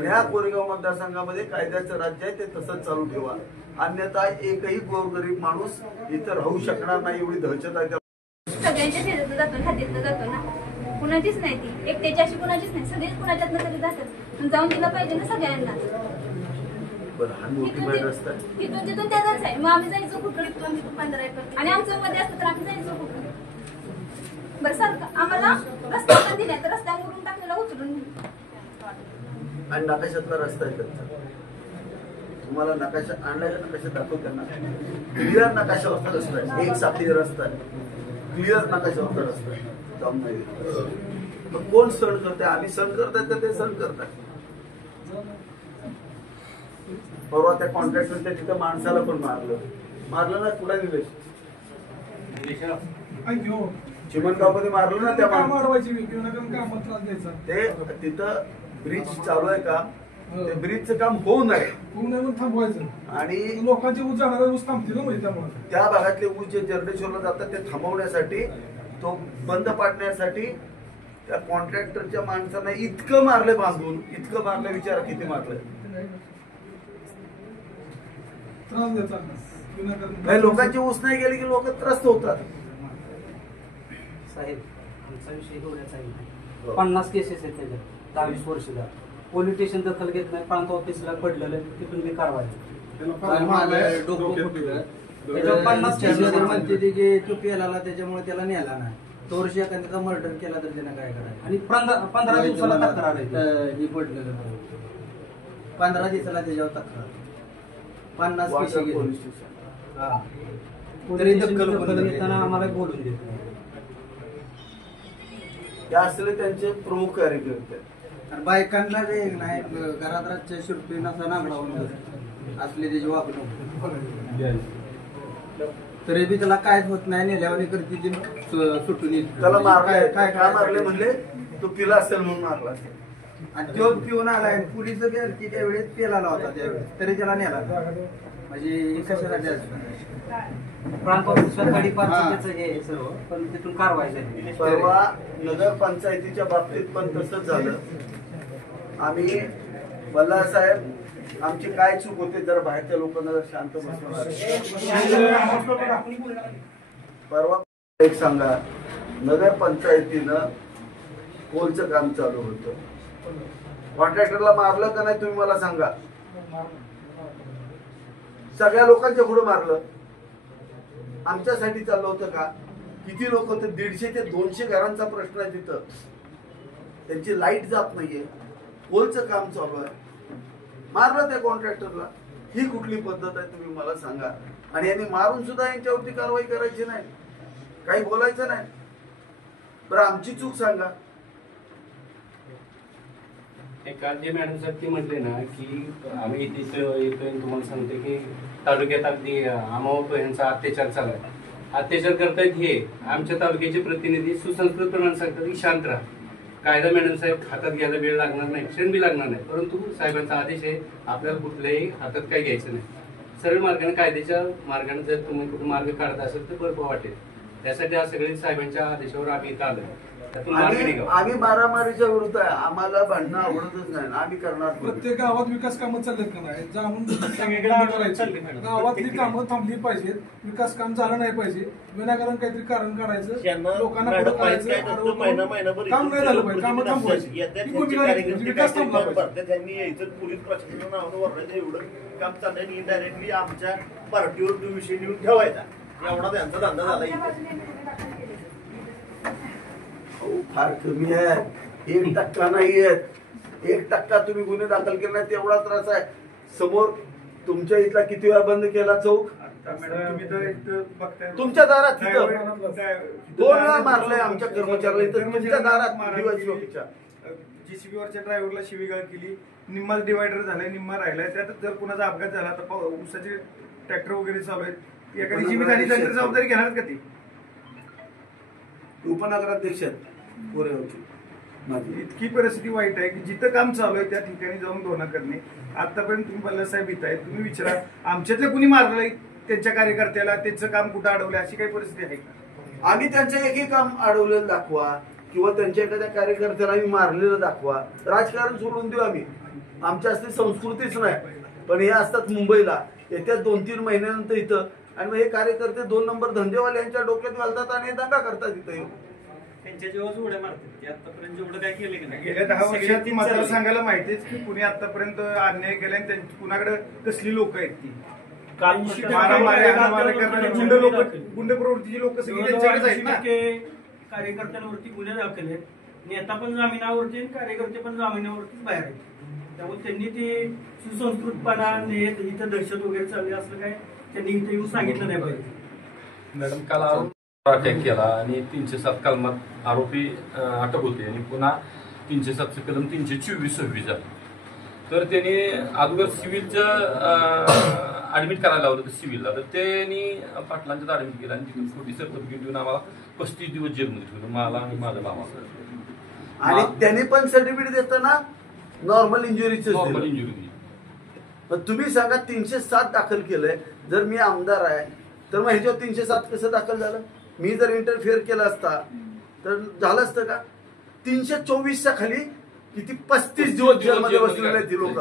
ह्या कोरेगाव मतदारसंघामध्ये कायद्याचं राज्य आहे ते तसंच चालू ठेवा. अन्यथा एकही गोरगरीब माणूस इथं राहू शकणार नाही. एवढी दहशत आहे. सगळ्यांच्या शेजारचं जातो, खात्यातलं जातो ना, कुणाचीच नाही ती एकट्याची अशी कुणाचीच नाही. सगळेच कुणाच्यातनं तरी जातात. जाऊन दिलं पाहिजे ना सगळ्यांना. तिथून तिथून त्याचाच आहे. मग आम्ही जायचो कुठं 15 एकर आणि आमचं मध्ये असतं तर आम्ही जायचो कुठं. बरं सरकार आम्हाला रस्ता पण दिल्या तर रस्त्यावरून टाकलेला उचलून आणि नकाशातला रस्ता आहे त्यांचा. तुम्हाला नकाशा आणलाय का नकाशा दाखव त्यांना. क्लिअर नकाशावरचा रस्ता आहे. एक साखळी रस्ता आहे. क्लिअर नकाशावरचा रस्ता आहे. जाऊन नाही मग कोण सण करते. आम्ही सण करतायत का ते सण करतायत. परवा त्या कॉन्ट्रॅक्टरच्या तिथं माणसाला पण मारलं ना. कुठे निलेश चिमणगावमध्ये मारलं ना त्या ते तिथं ब्रिज चालू आहे का ते ब्रिजचं काम होऊ नये थांबवायचं आणि लोकांचे ऊस जाणारे ऊस थांबतील म्हणजे त्यामुळे त्या भागातले ऊस जे जर्नेश्वरला जातात ते थांबवण्यासाठी तो बंद पाडण्यासाठी त्या कॉन्ट्रॅक्टरच्या माणसांना इतकं मारले बांधून. इतकं मारलं विचारा किती मारलं. त्रास देतात. लोकांची ऊस नाही गेली की लोक त्रस्त होतात. साहेब आमचा विषय एवढाच आहे. 50 केसेस आहेत त्याच्यात 10-20 वर्षाला. पोलीस स्टेशन दखल घेत नाही. प्रांत ऑफिसला पडलेलं तिथून मी कारवाई. त्याच्यावर 50 केसेस म्हणते की तो पेलाला त्याच्यामुळे त्याला नेला नाही. तो वर्षी एखाद्याचा मर्डर केला तर त्यानं काय करायचं. आणि 15 दिवसाला तक्रार आहे. ही पडलेलं 15 दिवसाला त्याच्यावर तक्रार. 50 केसेस तरी दखल घेताना आम्हाला बोलून देत नाही. ते असले त्यांचे प्रमुख कार्यकर्ते. आणि बायकांना जे नाही घरात रातच्या शिरपी नसा नागडावून असले त्याची वागणूक तरी बी त्याला काय होत नाही. नेल्यावर करते सुटून येत. त्याला मारले काय मारले म्हणले तो पिला असेल म्हणून मारला असेल. आणि तो पिऊन आलाय. पोलिस त्यावेळेस पेलाला होता त्यावेळेस तरी त्याला नेला. म्हणजे कशासाठी प्रांत ऑफिसला तडीपारचं त्याचं हे आहे सर्व, पण तिथून कारवाई झाली. परवा नगरपंचायतीच्या बाबतीत पण तसंच झालं. आम्ही बल्लाळ साहेब आमची काय चूक होते जर बाहेरच्या लोकांना जर शांत बसवणार. परवा एक सांगा, नगरपंचायतीनं पोलचं काम चालू होतं, कॉन्ट्रॅक्टरला मारलं का नाही तुम्ही मला सांगा. सगळ्या लोकांच्या पुढे मारलं. आमच्यासाठी चाललं होतं का? किती लोक होते? 150 ते 200 घरांचा प्रश्न आहे तिथं. त्यांची लाईट जात नाहीये, पोलचं काम चालू आहे, मारलं त्या कॉन्ट्रॅक्टरला. ही कुठली पद्धत आहे तुम्ही मला सांगा. आणि यांनी मारून सुद्धा यांच्यावरती कारवाई करायची नाही, काही बोलायचं नाही. बरं आमची चूक सांगा. काल जे मॅडम साहेब ते म्हटले ना की आम्ही तिथं येतोय, तुम्हाला सांगते की तालुक्यात अगदी अमावतो यांचा अत्याचार चाललाय. अत्याचार करतायत हे आमच्या तालुक्याचे प्रतिनिधी सुसंस्कृतपणाने सांगतात की शांत राहा. कायदा मॅडम साहेब हातात घ्यायला वेळ लागणार नाही, क्षण बी लागणार नाही, परंतु साहेबांचा आदेश आहे, आपल्याला कुठल्याही हातात काही घ्यायचं नाही. सरळ मार्गाने कायद्याच्या मार्गाने जर तुम्ही कुठे मार्ग काढत असेल तर बरं वाटेल. त्यासाठी आज सगळे साहेबांच्या आदेशावर आम्ही इथं आलो. आम्ही मारामारीच्या विरुद्ध आहे, आम्हाला भांडणं आवडतच नाही, आम्ही करणार. प्रत्येक गावात विकास कामं चाललेत का नाही, जाऊन गावातली कामं थांबली पाहिजेत. विकास काम झालं नाही पाहिजे, विनाकारण काहीतरी कारण काढायचं, लोकांना पुढे करायचं, काम नाही झालं पाहिजे, कामं थांबवायची. विकास थांबला पाहिजे. त्यांनी यायचं पोलीस प्रशासनानं नावानं वरडायचं, एवढं काम चाललंय. इनडायरेक्टली आमच्या पार्टीवर तो विषय नेऊन ठेवायचा, एवढा त्यांचा धंदा झाला. फार कमी आहे, 1% नाही आहेत. 1% तुम्ही गुन्हे दाखल केले नाही तेवढा त्रास आहे. समोर तुमच्या इथला किती वेळा बंद केला चौक? तुमच्या दारात तिथं 2 वेळा मारलंय आमच्या कर्मचाऱ्याला इथं तुमच्या दारात. जीसीबीवरच्या ड्रायव्हरला शिवीगाळ केली. निम्मा डिवायडर झालाय, निम्मा राहिलाय. त्यात जर कुणाचा अपघात झाला तर ऊसाचे ट्रॅक्टर वगैरे चालू आहेत, एखादी जीवित झाली तर जबाबदारी घेणार का ती? उपनगराध्यक्ष माझी इतकी परिस्थिती वाईट आहे की जिथं काम चालू आहे त्या ठिकाणी जाऊन धोरणा करणे. आतापर्यंत तुम्ही बल्लाळ साहेब इथं आहेत, तुम्ही विचारा आमच्यातल्या कुणी मारलंय त्यांच्या कार्यकर्त्याला, त्यांचं काम कुठं अडवलंय, अशी काही परिस्थिती आहे का? आम्ही त्यांचं एकही काम अडवलेलं दाखवा किंवा त्यांच्या एखाद्या कार्यकर्त्याला आम्ही मारलेलं दाखवा. राजकारण सोडून देऊ आम्ही, आमच्या असली संस्कृतीच नाही. पण हे असतात मुंबईला, येत्या 2-3 महिन्यानंतर इथं, आणि मग हे कार्यकर्ते 2 नंबर धंदेवाले यांच्या डोक्यात घालतात आणि दंगा करतात इथं येऊन. त्यांच्या जेव्हा उड्या मारतात, आतापर्यंत जेवढं काय केलं की नाही. गेल्या 10 वर्षात मतदारसंघाला माहितीच की कुणी आतापर्यंत अन्याय केला आणि कुणाकडे कसली लोक आहेत ती गुंड प्रवृत्तीची लोक सगळी त्यांच्याकडेच आहेत ना. कार्यकर्त्यांवरती गुन्हे दाखल आहेत, नेता पण जामिनावरती, कार्यकर्ते पण जामिनावरतीच बाहेर आहेत. त्यामुळे त्यांनी ते सुसंस्कृतपणा इथं दहशत वगैरे चालली असं काय त्यांनी इथे येऊन सांगितलं नाही पाहिजे. मॅडम काल अटॅक केला आणि 307 कलमात आरोपी अटक होते आणि पुन्हा 307 कलम 324-26 झालं. तर त्यांनी अगोदर सिव्हिलचं ऍडमिट करायला लावलं होतं सिव्हिलला, तर त्यांनी पाटलांच्यात ऍडमिट केलं आणि तिथून खोटी सर्टिफिकेट देऊन आम्हाला 35 दिवस जेलमध्ये ठेवलं, मला आणि माझ्या भावाला. आणि त्यांनी पण सर्टिफिकेट देताना नॉर्मल इंजुरीच. Normal injury. पण तुम्ही सांगा 307 दाखल केलंय. जर मी आमदार आहे तर मग ह्याच्यावर 307 कसं दाखल झालं? मी जर इंटरफिअर केला असता तर झालं असतं का? 324च्या खाली किती 35 दिवस जेलमध्ये बसलेले ती लोक.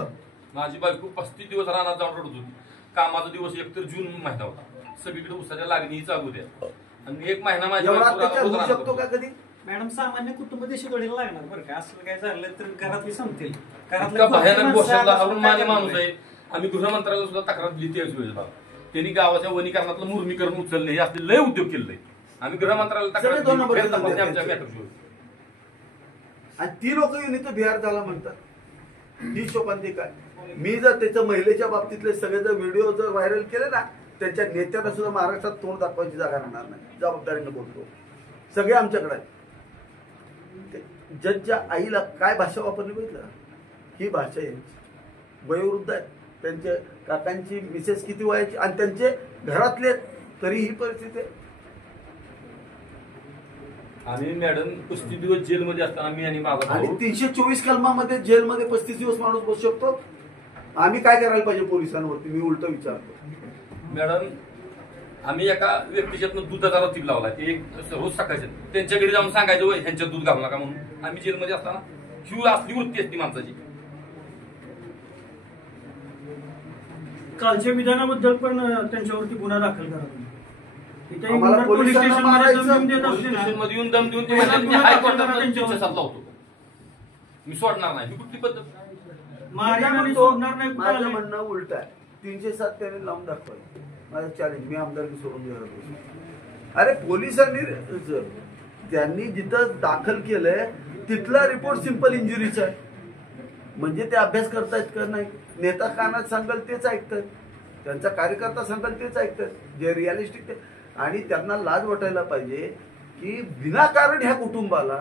माझी बायको 35 दिवस रानात जाऊन रडत होती. कामाचा दिवस एकतर जून महिना होता, सगळीकडे उसाच्या लागणी चालू द्या आणि 1 महिना माझ्या शकतो का कधी? मॅडम सामान्य कुटुंब देशोडीला लागणार बरं का. असं काय झालं तर घरातली संपतील. भयानक गोष्टीला अरुण माने माणूस आहे. आम्ही गृहमंत्र्याला सुद्धा तक्रार दिली त्याच वेळेस बघा. त्यांनी गावाच्या वनीकरणातलं मुर्मीकरण उचलले, हे असले लय उद्योग केले. आम्ही गृहमंत्र्याला तक्रार आणि ती लोक येऊन इथं बिहार झाला म्हणतात. ही शोकांती काय? मी जर त्याच्या महिलेच्या बाबतीतले सगळे जर व्हिडिओ जर व्हायरल केले ना, त्यांच्या नेत्यांना सुद्धा महाराष्ट्रात तोंड दाखवायची जागा राहणार नाही. जबाबदारीनं बोलतो, सगळे आमच्याकडे आहेत. जजच्या आईला काय भाषा वापरली बघितलं? ही भाषा यांची. वयोवृद्ध आहे, त्यांच्या काकांची मिसेस किती वयाची आणि त्यांचे घरातले, तरी ही परिस्थिती आहे. आणि मॅडम 35 दिवस जेलमध्ये असताना मी आणि माझा आणि 324 कलमामध्ये जेलमध्ये 35 दिवस माणूस बसू शकतो. आम्ही काय करायला पाहिजे पोलिसांवरती? मी उलट विचारतो. मॅडम आम्ही एका व्यक्तीच्यातनं दुधाचा रतीब लावला, ते एक रोज सकाळचे त्यांच्याकडे जाऊन सांगायचं वय ह्यांच्यात दूध घालू नका म्हणून. आम्ही जेलमध्ये असताना ही असली वृत्ती असते माणसाची. कालच्या विधानाबद्दल पण त्यांच्यावरती गुन्हा दाखल करा. पोलीस स्टेशनमध्ये येऊन दम देऊन हायकोर्टात 307 लावतो. मी सोडणार नाही. ही कुठली पद्धत? माझं म्हणणं उलट आहे. 307 त्याने लावून दाखवायचं. माझं चॅलेंज, मी आमदारकी सोडून देणार. अरे पोलिसांनी त्यांनी जिथं दाखल केलंय तिथला रिपोर्ट सिंपल इंजुरीचा आहे. म्हणजे ते अभ्यास करतायत का नाही? नेता कानात सांगाल तेच ऐकतात, त्यांचा कार्यकर्ता सांगाल तेच ऐकतात, जे रिअलिस्टिक. आणि त्यांना लाज वाटायला पाहिजे की विनाकारण ह्या कुटुंबाला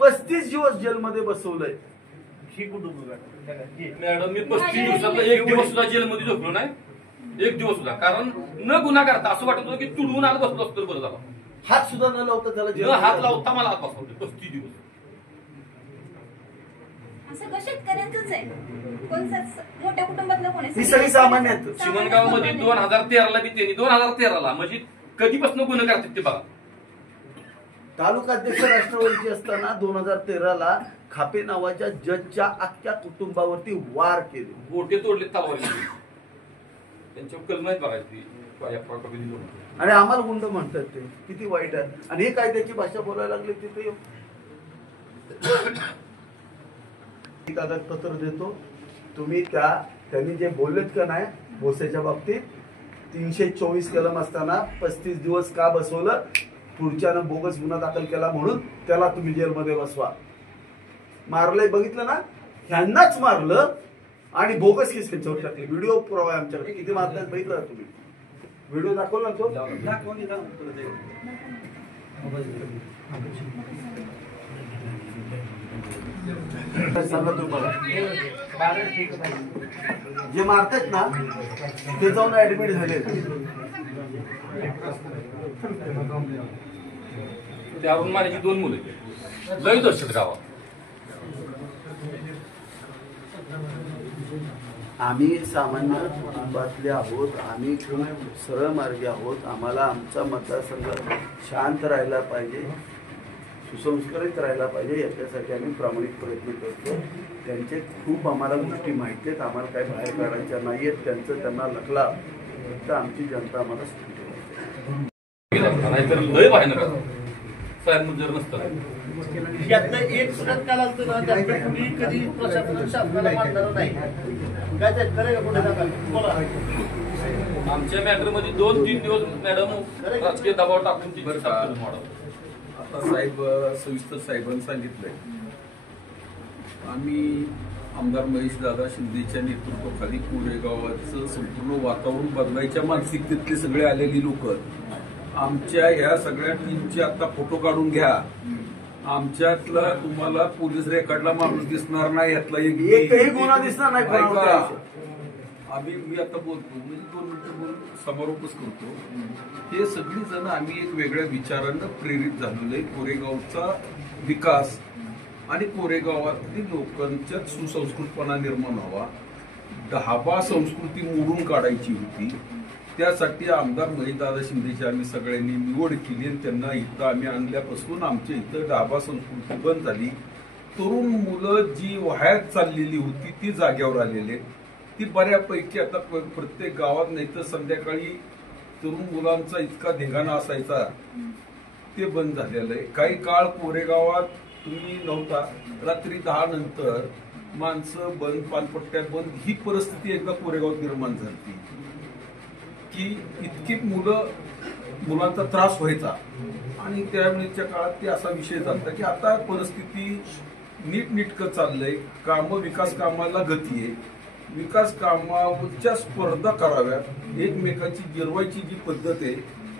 35 दिवस जेलमध्ये बसवलंय. ही कुटुंब मॅडम, मी 35 दिवसात 1 दिवस सुद्धा जेलमध्ये झोपलो नाही. 1 दिवस सुद्धा. कारण न गुन्हा करता असं वाटत होतं की तुडवून आलं बसलो असतो बरं झालं. हात सुद्धा न लावता त्याला हात लावता मला हात बसवतो 35 दिवस. सगळं शेतकऱ्यांचंच आहे. मोठ्या कुटुंबातलं कोणी ही सगळी सामान्य आहेत. शिवणगावमध्ये 2013ला बी त्यांनी 2013ला म्हणजे कधीपासून गुन्हे करतात ते बघा. तालुकाध्यक्ष राष्ट्रवादीचे असताना 2013ला खापे नावाच्या जजच्या अख्ख्या कुटुंबावरती वार केले, गोटे तोडले, तलवार त्यांच्यावर कल नाही बघायची. आणि आम्हाला गुंड म्हणतात. ते किती वाईट आहे. आणि हे कायद्याची भाषा बोलायला लागले तिथे. कागदपत्र देतो, तुम्ही त्यांनी जे बोललेत का नाही भोसेच्या बाबतीत 324 कलम असताना 35 दिवस का बसवलं? पुढच्यानं बोगस गुन्हा दाखल केला म्हणून त्याला तुम्ही जेलमध्ये बसवा. मारलंय बघितलं ना, ह्यांनाच मारलं आणि बोगस केस त्यांच्यावर टाकले. व्हिडिओ पुरावा आहे आमच्याकडे. किती मारतात बघितलं तुम्ही? व्हिडिओ दाखवला ना तो? सांगा तुम्हाला जे मारतात ना ते जाऊन ऍडमिट झाले. त्यावरून माझी 2 मुलं लय दहशत गावात. आम्ही सामान्य कुटुंबातले आहोत. आम्ही खूप सरळ मार्गी आहोत. आम्हाला आमचा मतदारसंघ शांत राहायला पाहिजे, सुसंस्कारित राहायला पाहिजे, याच्यासाठी आम्ही प्रामाणिक प्रयत्न करतो. त्यांचे खूप आम्हाला गोष्टी माहिती आहेत. आम्हाला काही बाहेर काढायच्या नाही आहेत. त्यांचं त्यांना लखला तर आमची जनता आम्हाला सुखी ठेवायची. नाहीतर लय भयानक जर नसतं. यातलं एक सुद्धा काल असतं ना, त्यातलं कुणी कधी प्रशासन शासनाला मानणार नाही. काय ते खरं का कुठे बोला. आमच्या मॅटरमध्ये 2-3 दिवस मॅडम राजकीय दबाव टाकून ती आता साहेब सविस्तर साहेबांनी सांगितलंय. आम्ही आमदार महेश दादा शिंदेच्या नेतृत्वाखाली कोरेगावाचं संपूर्ण वातावरण बदलायच्या मानसिकतेतले सगळे आलेली लोक आमच्या ह्या सगळ्या टीमचे आता फोटो काढून घ्या. आमच्यातला तुम्हाला पोलीस रेकॉर्डला माणूस दिसणार नाही, यातला एकही गुन्हा दिसणार नाही. आम्ही मी आता बोलतो म्हणजे 2 मिनिटं बोलून समारोपच करतो. हे सगळी जण आम्ही एक वेगळ्या विचारानं प्रेरित झालेलो आहे. कोरेगावचा विकास आणि कोरेगावातली लोकांच्यात सुसंस्कृतपणा निर्माण व्हावा, ढाबा संस्कृती मोडून काढायची होती. त्यासाठी आमदार महेशदादा शिंदेची आम्ही सगळ्यांनी निवड केली आणि त्यांना इथं आम्ही आणल्यापासून आमच्या इथं ढाबा संस्कृती बंद झाली. तरुण मुलं जी वाह्यात चाललेली होती ती जाग्यावर आलेले. ती बऱ्यापैकी आता प्रत्येक गावात नाही तर संध्याकाळी तरुण मुलांचा इतका धिंगाणा असायचा ते बंद झालेलं आहे. काही काळ कोरेगावात तुम्ही नव्हता, रात्री 10 नंतर माणसं बंद, पानपट्ट्या बंद, ही परिस्थिती एकदा कोरेगावात निर्माण झाली की इतकी मुलांचा त्रास व्हायचा. आणि त्यावेळेच्या काळात ते असा विषय झाला की आता परिस्थिती नीटनेटकं चाललंय. विकास कामाला गती आहे. विकास कामाच्या स्पर्धा कराव्यात, एकमेकाची जिरवायची जी पद्धत आहे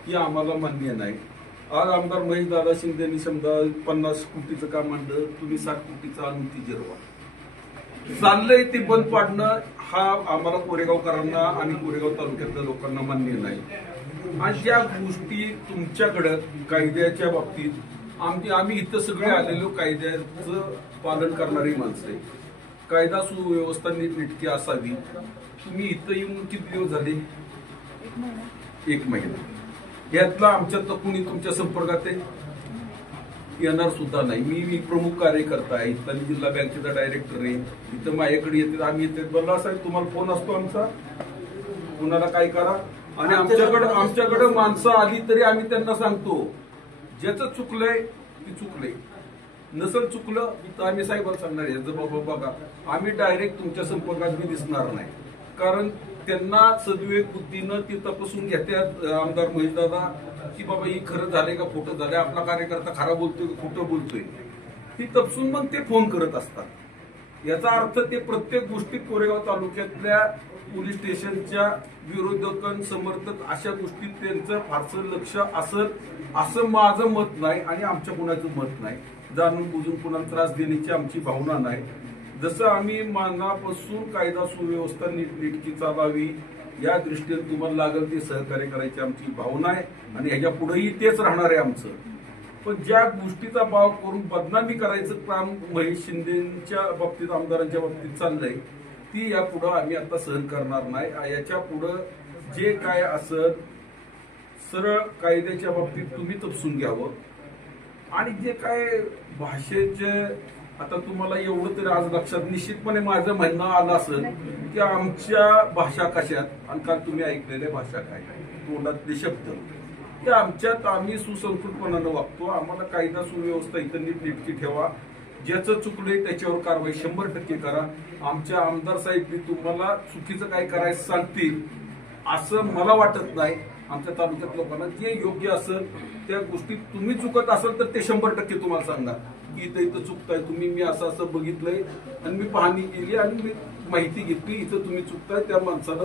ही आम्हाला मान्य नाही. आज आमदार महेशदादा शिंदेनी समजा 50 कोटीचं काम आणलं, तुम्ही 60 कोटीचं आणून ती जिरवा. चाललंय ते बंद पाडणं हा आम्हाला कोरेगावकरांना आणि कोरेगाव तालुक्यातल्या लोकांना मान्य नाही. आणि त्या गोष्टी तुमच्याकडे कायद्याच्या बाबतीत आम्ही इथं सगळे आलेलो कायद्याचं पालन करणारी माणसं आहे. कायदा सुव्यवस्था नीटनेटकी असावी. तुम्ही इथं येऊन किती दिवस झाले? 1 महिना. यातला आमच्यातलं कुणी तुमच्या संपर्कात येणार सुद्धा नाही. मी प्रमुख कार्यकर्ता आहे, इथला जिल्हा बँकेचा डायरेक्टर आहे. इथं माझ्याकडे येते, आम्ही येते, बोलला साहेब तुम्हाला फोन असतो आमचा, कुणाला काय करा. आणि आमच्याकडे माणसं आली तरी आम्ही त्यांना सांगतो ज्याचं चुकलंय ती चुकलंय, नसल चुकलं तर आम्ही साहेबांना सांगणार याचं बाबा बघा. आम्ही डायरेक्ट तुमच्या संपर्कात मी दिसणार नाही, कारण त्यांना सद्विवेक बुद्धीनं ती तपासून घेतात आमदार महेशदादा की बाबा ही खरं झालंय का खोटं झालंय, आपला कार्यकर्ता खरा बोलतोय का खोटं बोलतोय, ती तपासून मग ते फोन करत असतात. याचा अर्थ ते प्रत्येक गोष्टीत कोरेगाव तालुक्यातल्या पोलीस स्टेशनच्या विरोधक समर्थक अशा गोष्टीत त्यांचं फारसं लक्ष असं माझं मत नाही आणि आमच्या कुणाचं मत नाही. जाणून बुजून कुणाला त्रास देण्याची आमची भावना नाही. जसं आम्ही मनापासून कायदा सुव्यवस्था नीटनेटकी चालावी या दृष्टीने तुम्हाला लागेल ते सहकार्य करायची आमची भावना आहे आणि ह्याच्या पुढेही तेच राहणार आहे आमचं. पण ज्या गोष्टीचा भाव करून बदनामी करायचं काम महेश शिंदेच्या बाबतीत आमदारांच्या बाबतीत चाललंय ती यापुढं आम्ही आता सहन करणार नाही. याच्या पुढं जे काय असं सरळ कायद्याच्या बाबतीत तुम्ही तपसून घ्यावं आणि जे काय भाषेचे आता तुम्हाला एवढं तरी आज लक्षात निश्चितपणे माझं म्हणणं आलं असेल की आमच्या भाषा कशात आणि काल तुम्ही ऐकलेल्या भाषा काय तोंडातले शब्द ते आमच्यात आम्ही सुसंस्कृतपणानं वागतो. आम्हाला कायदा सुव्यवस्था इथं नीटनेटकी ठेवा, ज्याचं चुकलंय त्याच्यावर कारवाई 100% करा. आमच्या आमदार साहेब तुम्हाला चुकीचं काय करायचं सांगतील असं मला वाटत नाही. आमच्या तालुक्यात लोकांना जे योग्य असेल त्या गोष्टी तुम्ही चुकत असाल तर ते 100% तुम्हाला सांगणार की इथं चुकताय तुम्ही, मी असं बघितलंय आणि मी पाहणी केली आणि मी माहिती घेतली, इथं तुम्ही चुकताय त्या माणसाला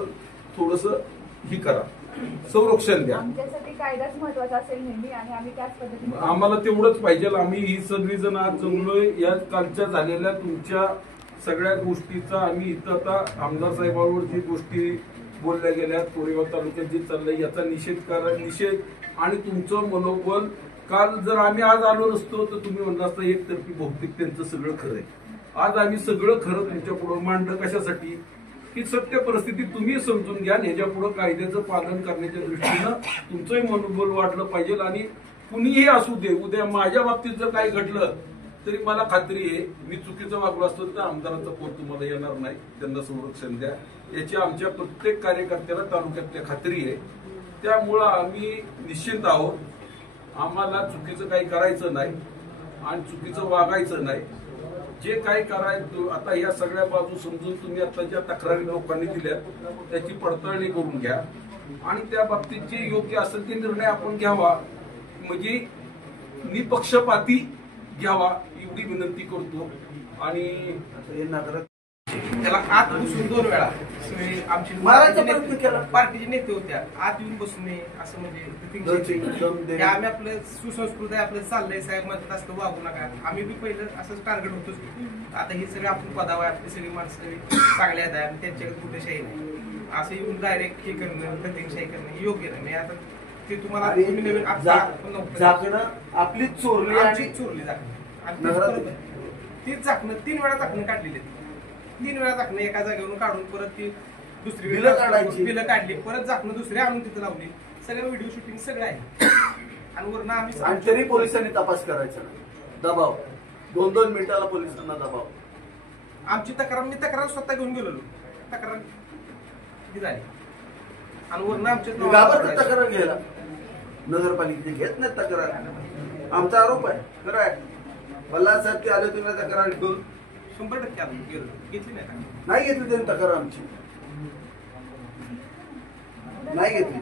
थोडस ही करा, संरक्षण द्या. आमच्यासाठी कायदाच महत्त्वाचा असेल नेहमी आणि आम्ही त्याच पद्धतीने आम्हाला तेवढंच पाहिजे. आम्ही ही सगळी जण आज जमलोय या कालच्या झालेल्या तुमच्या सगळ्या गोष्टीचा आम्ही इथं आता आमदार साहेबांवर जी गोष्टी बोलल्या गेल्या कोरेगाव तालुक्यात जे चाललंय याचा निषेध आणि तुमचं मनोबल. काल जर आम्ही आज आलो नसतो तर तुम्ही म्हणलं असतं एकतर्फी बहुतेक त्यांचं सगळं खरं आहे. आज आम्ही सगळं खरं तुमच्या पुढे मांडलं कशासाठी की सत्य परिस्थिती तुम्ही समजून घ्या. ह्याच्या पुढे कायद्याचं पालन करण्याच्या दृष्टीनं तुमचंही मनोबल वाढलं पाहिजे. आणि कुणीही असू दे, उद्या माझ्या बाबतीत जर काही घडलं तरी मला खात्री आहे मी चुकीचं वागलो असतो तर आमदाराचा फोन तुम्हाला येणार नाही. त्यांना संरक्षण द्या याची आमच्या प्रत्येक कार्यकर्त्याला तालुक्यातल्या खात्री आहे. त्यामुळं आम्ही निश्चिंत आहोत. आम्हाला चुकीचं काही करायचं नाही आणि चुकीचं वागायचं नाही. जे काही करायचं आता या सगळ्या बाजू समजून तुम्ही आता ज्या तक्रारी लोकांनी दिल्या त्याची पडताळणी करून घ्या आणि त्या बाबतीत जे योग्य असेल ते निर्णय आपण घ्यावा, म्हणजे निपक्षपाती घ्यावा एवढी विनंती करतो. आणि त्याला आत बसून 2 वेळा आमची पार्टीचे नेते होत्या आत येऊन बसून असं म्हणजे आम्ही आपलं सुसंस्कृत आहे, आपलं चाललंय साहेब म्हणतात असतं वागू नका. आम्ही बी पहिलं असंच टार्गेट होतोच. आता हे सगळे आपण पदावर आपली सगळी माणसं चांगली आहेत आणि त्यांच्याकडे कुठे शाही नाही असं येऊन डायरेक्ट हे करणं प्रतिशाही करणं योग्य नाही. आता ते तुम्हाला नवीन आपली चोरली झाकणं तीच झाकणं 3 वेळा झाकणं काढलेली 3 वेळा झाकणं एका जागेवरून काढून परत ती दुसरी बिलं काढली परत झाकणं दुसरी आणून तिथं लावली. सगळं व्हिडिओ शूटिंग सगळं आहे आणि वरून आम्ही तरी पोलिसांनी तपास करायचा दबाव 2-2 मिनिटाला पोलिसांना दबाव. आमची तक्रार मी तक्रार स्वतः घेऊन गेलो तक्रार झाली आणि वरून आमच्या तक्रार घ्यायला नगरपालिकेचे घेत नाही तक्रार. आमचा आरोप आहे खरं आहे. बल्ला साहेब ते आले तुम्ही तक्रार घेऊन 100% आलो गेलो घेतली नाही घेतली त्यांनी तक्रार आमची नाही घेतली.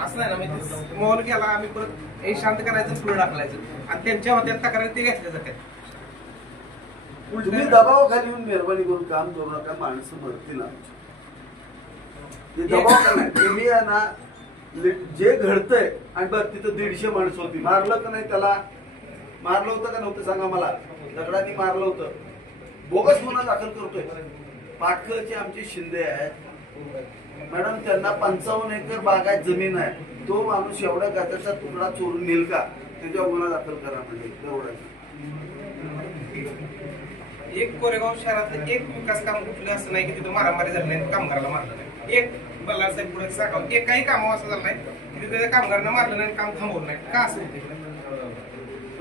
असं नाही ना म्हणजे मोहल केला आम्ही परत हे शांत करायचं पुढे टाकलायचं आणि त्यांच्या होत्या तक्रारी ते घेतल्या जातात. तुम्ही दबावाखाली येऊन मेहरबानी करून काम करू नका. माणसं मरतील आमची दबाव का नाही. तुम्ही आहे ना जे घडतंय आणि बघ तिथं 150 माणसं होती. मारलं का नाही त्याला? मारलं होतं का नव्हतं सांगा मला. दगडांनी मारलं होतं. बोगस गुन्हा दाखल करतोय. पाटकरचे आमचे शिंदे आहेत मॅडम, त्यांना 55 एकर बागायत जमीन आहे. तो माणूस एवढ्या गात्याचा तुकडा चोरून नेल का? त्याच्यावर गुन्हा दाखल करा म्हणजे एवढं. एक कोरेगाव शहरातलं एक विकास काम कुठलं असं नाही की तिथं मारामारी झाली नाही, कामगाराला मारलं नाही. एक बल्लाळ साहेब पुढे सांगावं एकही काम असं झालं नाही की तिथे कामगारांना मारलं नाही, काम थांबवलं नाही. का असं होते?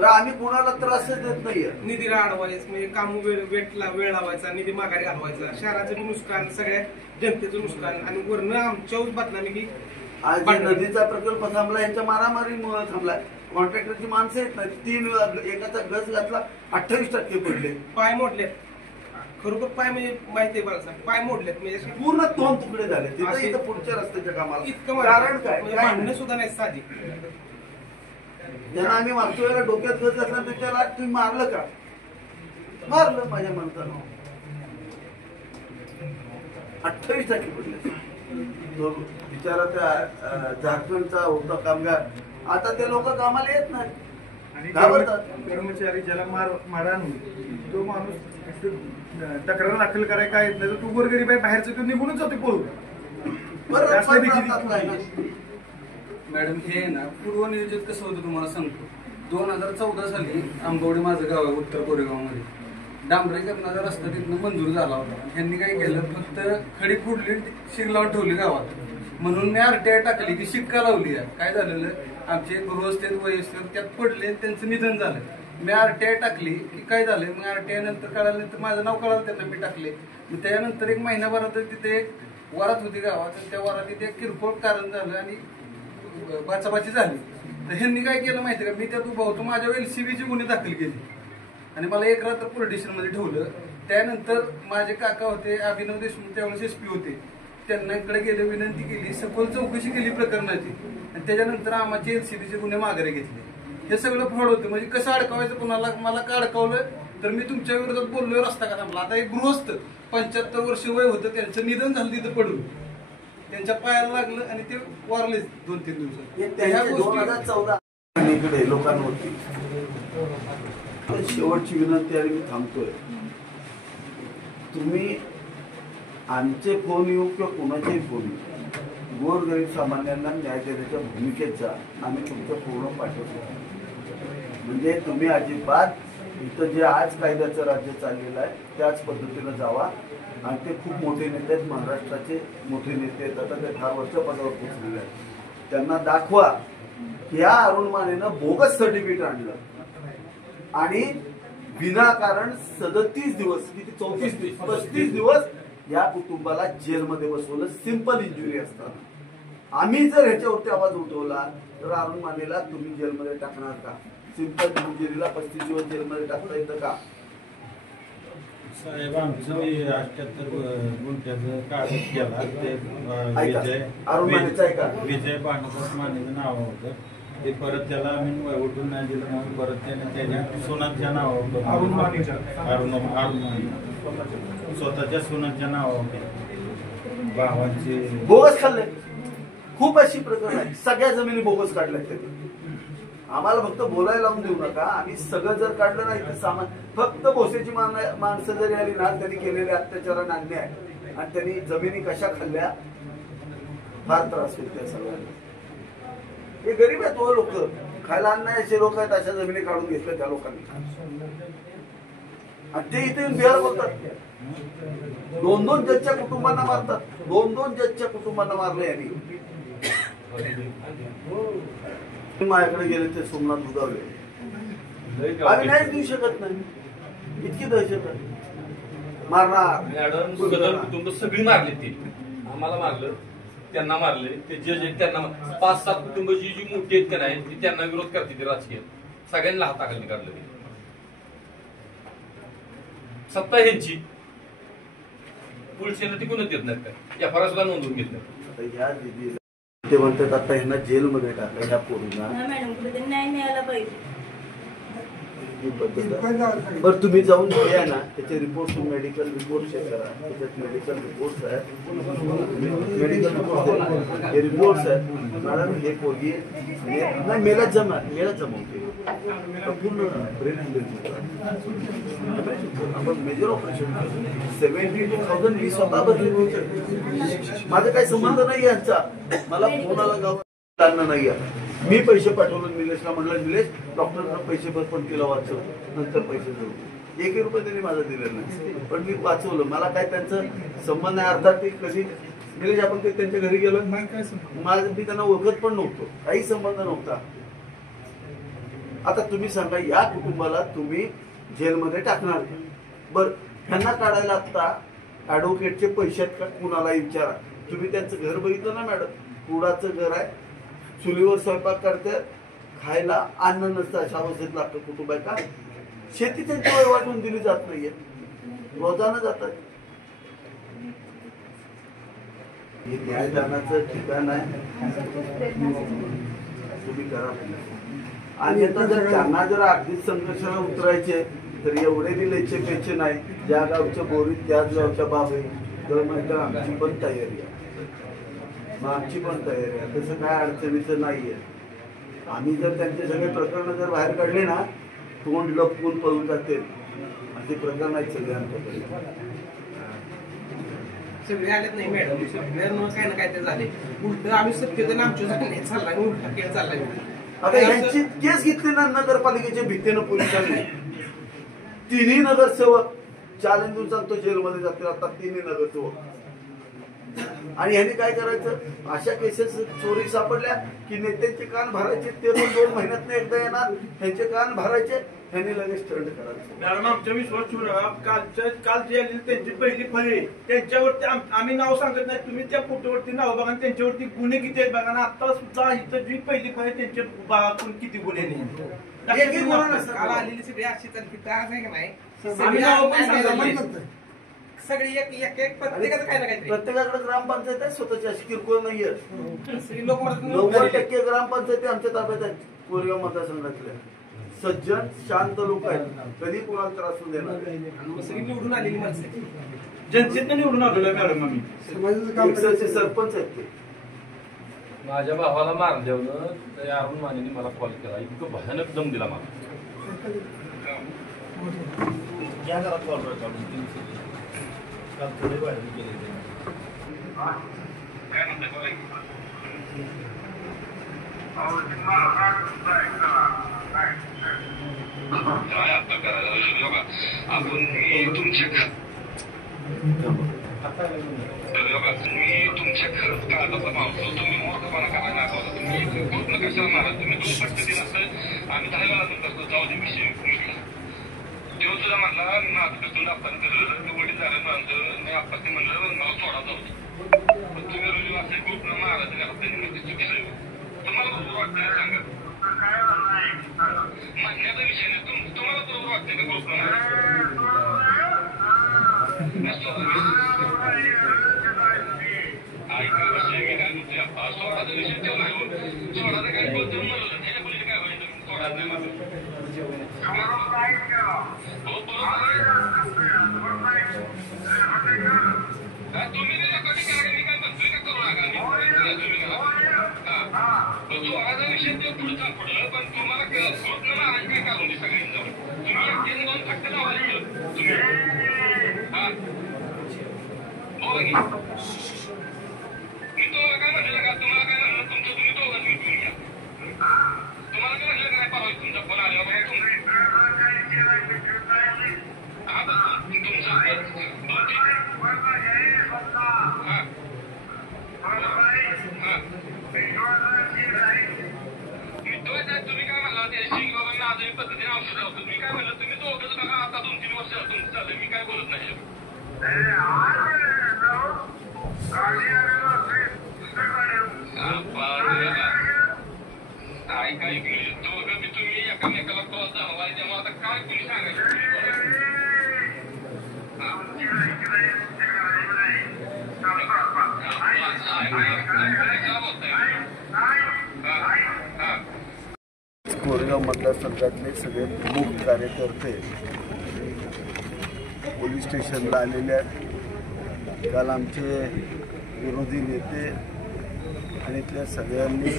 आम्ही कोणाला त्रास देत नाहीये. निधीला अडवायचं म्हणजे काम वेळ लावायचा, निधी माघारी घालवायचा, शहराचं बी नुकसान, सगळ्या जनतेचं नुकसान आणि वरनं आमच्यावर बदनामी की आज नदीचा प्रकल्प थांबला यांच्या मारामारीमुळे थांबलाय. कॉन्ट्रॅक्टरची माणसं येत नाही. 3 एकाचा गज घातला 28% पडले, पाय मोडले. खरोखर पाय म्हणजे माहिती आहे मला, पाय मोडलेत म्हणजे पूर्ण 2 तुकडे झाले तिथे. इथं पुढच्या रस्त्याच्या कामाला इतकं कारण काय भांडणं सुद्धा नाही साधी. त्यांना आम्ही मागच्या वेळेला डोक्यात गज घातला त्याच्याला तुम्ही मारलं का? मारलं माझ्या म्हणताना 28% पडले. तो बिचारा त्या झारखंडचा होता कामगार, आता ते लोक कामाला येत नाही, घाबरतात. कर्मचारी ज्याला मारहाण होईल तो माणूस तक्रार दाखल करायला काय येत नाही, तो गोरगरीब आहे बाहेरचं तो निघूनच जातो पळून. मॅडम हे ना पूर्वनियोजित कसं होतं तुम्हाला सांगतो. 2014 साली आंबवडी माझं गाव आहे उत्तर कोरेगावमध्ये. डांबरीकरणाचा रस्ता तिथनं मंजूर झाला होता. ह्यांनी काय केलं, फक्त खडी फुडली शिगलावर ठेवली गावात. म्हणून मी RTI टाकली की शिक्का लावली आहे. काय झालेलं, आमचे गृहस्थेत वयस्कर त्यात पडले, त्यांचं निधन झालं. मी RTI टाकली की काय झालं, मग RTI नंतर कळाल्यानंतर माझं नाव कळालं, त्यांना मी टाकले. मग त्यानंतर 1 महिन्याभरात तिथे एक वरात होती गावात, त्या वरातीत एक किरकोळ कारण झालं आणि बाचाबाची झाली. तर ह्यांनी काय केलं माहिती का, मी त्यात उभा होतो, माझ्यावर LCBचे गुन्हे दाखल केले आणि मला 1 रात्र पोलीस स्टेशनमध्ये ठेवलं. त्यानंतर माझे काका होते अभिनव देशमुख, त्यावेळेस SP होते, त्यांना इकडे गेले, विनंती केली, सखोल चौकशी केली प्रकरणाची आणि त्याच्यानंतर आम्हाचे LCBचे गुन्हे माघारी घेतले. हे सगळं फ्रॉड होतं. म्हणजे कसं अडकावायचं कुणाला, मला का अडकावलं तर मी तुमच्या विरोधात बोललोय, रस्ता का थांबला. आता एक गृहस्थ 75 वर्ष वय होतं, त्यांचं निधन झालं तिथं पडून, त्यांच्या पायाला लागलं आणि ते वारलेच 2-3 दिवसात. ह्या गोष्टी 2014 लोकांवरती. शेवटची विनंती आणि मी थांबतोय, तुम्ही आमचे फोन येऊ किंवा कोणाचेही फोन येऊ, गोरगरीब सामान्यांना न्याय देण्याच्या भूमिकेत जा. आम्ही तुमचं पूर्ण पाठवतो. म्हणजे तुम्ही अजिबात इथं जे आज कायद्याचं राज्य चाललेलं आहे त्याच पद्धतीनं जावा. आणि ते खूप मोठे नेते आहेत, महाराष्ट्राचे मोठे नेते आहेत, आता ते 10 वर्ष पदावर पोहोचलेले आहेत. त्यांना दाखवा की या अरुण मानेनं बोगस सर्टिफिकेट आणलं आणि विनाकारण 37 दिवस, किती 35 दिवस या कुटुंबाला जेलमध्ये बसवलं. सिंपल इंजुरी असताना आम्ही जर ह्याच्यावरती आवाज उठवला तर अरुण मानेला तुम्ही जेलमध्ये टाकणार का? सिंपल इंजुरीला 35 दिवस जेलमध्ये टाकता येतं का? साहेब आमचं 78 गुंठ्याचं कागद केला, ते विजय भानुदास मानेचं नाव होतं. ते परत त्याला आम्ही उठून नाही दिलं, म्हणून परत त्याने त्याच्या सोनाच्या नावावर अरुण माने स्वतःच्या सोनाच्या नावावर भावांचे बोगस खाल्ले. खूप अशी प्रकरण आहे, सगळ्या जमिनी बोगस काढल्या त्यांनी. आम्हाला फक्त बोलायला लावून देऊ नका. आम्ही सगळं जर काढलं नाही तर सामान, फक्त भोसेची माणसं जरी आली ना, त्यांनी केलेले अत्याचार अन्याय आणि त्यांनी जमिनी कशा खाल्ल्या, फार त्रास होईल त्या सगळ्यांना. हे गरीब आहेत तो लोक, खायला अन्न असे लोक आहेत, अशा जमिनी काढून घेतल्या त्या लोकांनी आणि ते इथे बिहार बोलतात. 2-2 जजच्या कुटुंबांना मारतात. 2-2 जजच्या कुटुंबांना मारले यांनी. माझ्याकडे गेले ते सोमनाथ दुधावले, आम्ही नाहीच देऊ शकत नाही, इतकी दहशत आहे. मारणार मॅडम कुटुंब सगळी मारली, ती आम्हाला मारलं, त्यांना मारले, ते जज आहेत त्यांना 5-7 कुटुंब जी मोठी आहेत का नाही ती त्यांना विरोध करते, ते राजकीय सगळ्यांना हाताखाली काढलं. ते सत्ता ह्यांची, पोलिसांना टिकूनच देत नाहीत काय, या फरा सुद्धा नोंदवून घेत नाही. ते म्हणतात आता ह्यांना जेलमध्ये टाकलं ह्या पोरींना. मॅडम कुठे न्याय मिळाला पाहिजे. बरं तुम्ही जाऊन या ना, त्याचे रिपोर्ट, मेडिकल रिपोर्ट चेक करा. त्याच्यात मेडिकल रिपोर्ट्स आहेत, मेडिकल रिपोर्ट हे रिपोर्ट्स आहेत. मॅडम हे पोरगी नाही मेला जमवते पूर्ण ब्रेन हँडल. आपण मेजर ऑपरेशन 72,000 मी स्वतः भरले होते. माझा काही संबंध नाही यांचा, मला कोणाला गावात नाही आहे. मी पैसे पाठवले निलेशला, म्हटलं निलेश डॉक्टरना पैसे भर पण तिला वाचव, नंतर पैसे देऊ. 1 रुपये त्यांनी माझा दिलेला नाही, पण मी वाचवलं. मला काय त्यांचं संबंध नाही. अर्थात ते कधी निलेश आपण ते त्यांच्या घरी गेलो, माझं मी त्यांना ओळखत पण नव्हतो, काही संबंध नव्हता. आता तुम्ही सांगा, या कुटुंबाला तुम्ही जेलमध्ये टाकणार, बर त्यांना काढायला आता ऍडव्होकेटचे पैसे आहेत का कुणालाही विचारा. तुम्ही त्यांचं घर बघितलं ना मॅडम, कुडाचं घर आहे, चुलीवर स्वयंपाक करतात, खायला अन्न नसतं, अशा अवस्थेत लागतं कुटुंब आहे का. शेती त्यांची वय वाटून दिली जात नाहीये, रोजानं जातात. हे न्यायदानाचं ठिकाण आहे, तुम्ही करा. आणि आता जर त्यांना जर अगदीच संघर्षाला उतरायचे तर एवढे दिलेचे पेचे नाही. ज्या गावच्या बोरीत त्याच गावच्या बाबी तर माहिती आमची पण तयारी आहे, मग आमची पण तयारी आहे. तसं काय अडचणीचं नाहीये. आम्ही जर त्यांचे सगळे प्रकरण जर बाहेर काढले ना, तोंड लपवून पळून जाते, असे प्रकरण आहेत सगळे आमच्याकडे. सगळे आलेत नाही मॅडम, सगळ्यांना काय ना काय ते झाले. उलट आम्ही सत्तेत आमच्या झाले चाललाय, उलटा खेळ चाललाय. आता यांची केस घेतली ना नगरपालिकेच्या भीतीनं पोलिसांनी. 3 नगरसेवक चॅलेंज सांगतो जेलमध्ये जातील आता, 3 नगरसेवक. आणि ह्यांनी काय करायचं, अशा केसेस चोरी सापडल्या की नेत्यांचे कान भरायचे, ते 2 महिन्यात एकदा येणार, ह्यांचे कान भरायचे, ह्यांनी लगेच थंड करायचं. मॅडम आमच्या विश्वास ठेवू नका. काल जे आलेली त्यांची पहिली फळे त्यांच्यावरती आम्ही नाव सांगत नाही, तुम्ही त्या फोटोवरती नाव बघा, त्यांच्यावरती गुन्हे किती आहेत बघा. आता सुद्धा इथं जी पहिली फळे त्यांच्या बाळातून किती गुन्हे नाही. काल आलेली सगळी अशी चालली आहे का नाही, सगळी एक प्रत्येकाचं काय ना काय. प्रत्येकाकडे ग्रामपंचायत आहे स्वतःची, अशी किरकोळ नाहीये. लोक 90% ग्रामपंचायती आमच्या ताब्यात आहेत. कोरेगाव मतदारसंघातल्या सज्जन शांत लोक आहेत, कधी कोणाला त्रास होऊ देणार. सगळी निवडून आलेली माणसं, जनतेनं निवडून आलेलं मॅडम. आम्ही सरपंच आहेत ते. माझ्या भावाला मारल्यावर त्या अरुण मानेने मला कॉल केला, इतकं भयानक दम दिला मला. आपण तुमच्या खरंच काळजाचा माणूस, तुम्ही मोठपणा करायला लागला, तुम्ही पूर्ण कशाला मारा, तुम्ही 2 पद्धतीने असं आम्ही 10 वेळा करतो, जाऊ दे विषय मिटला. तेव्हा सुद्धा म्हटला माझं कसं आपण केलं, वडील झालं माझं नाही, आपण ते म्हणलं मला सोडा जाऊ दे. पण तुम्ही रोजी असे पूर्ण महाराज घरात चुकीचं आहे. तुम्हाला बरोबर वाटतं सांगा, म्हणण्याचा विषय नाही, तुम्हाला बरोबर वाटतं का ग्रुपला सोडाचा विषय ठेवला, सोडाचा काय बोलतो म्हणलं त्याच्या पुढे काय व्हायचं, सोडाच नाही माझं. तुम्ही कधी करा, मी काय म्हणतोय का करू नका, सोडाचा विषय ते पुढचा पडलं, पण तुम्हाला सोडणं महाराज काय काढून दे सगळ्यांजवळ. तुम्ही 1-2 फक्त लावायचं तुम्ही. हा बोला की मी तो काय म्हटलं का, तुम्हाला काय म्हणलं तुमचं तुम्ही दोघं मिळून घ्या. तुम्हाला काय म्हटलं काय परवा तुमचा फोन आला तुमचा तुम्ही काय म्हणला त्याशी बाबा आजही पद्धतीने औषध लावतो. तुम्ही काय म्हणलं तुम्ही दोघंच बघा, आता 2-3 वर्ष तुमचं चाललंय, मी काय बोलत नाही. ऐका दोघं बी तुम्ही एकामेकाला क्रॉस झालाय, त्यामुळे आता काय कोणी सांगायचं. कोरेगाव मतदारसंघातले सगळे प्रमुख कार्यकर्ते पोलीस स्टेशनला आलेले आहेत. काल आमचे विरोधी नेते आणि इथल्या सगळ्यांनी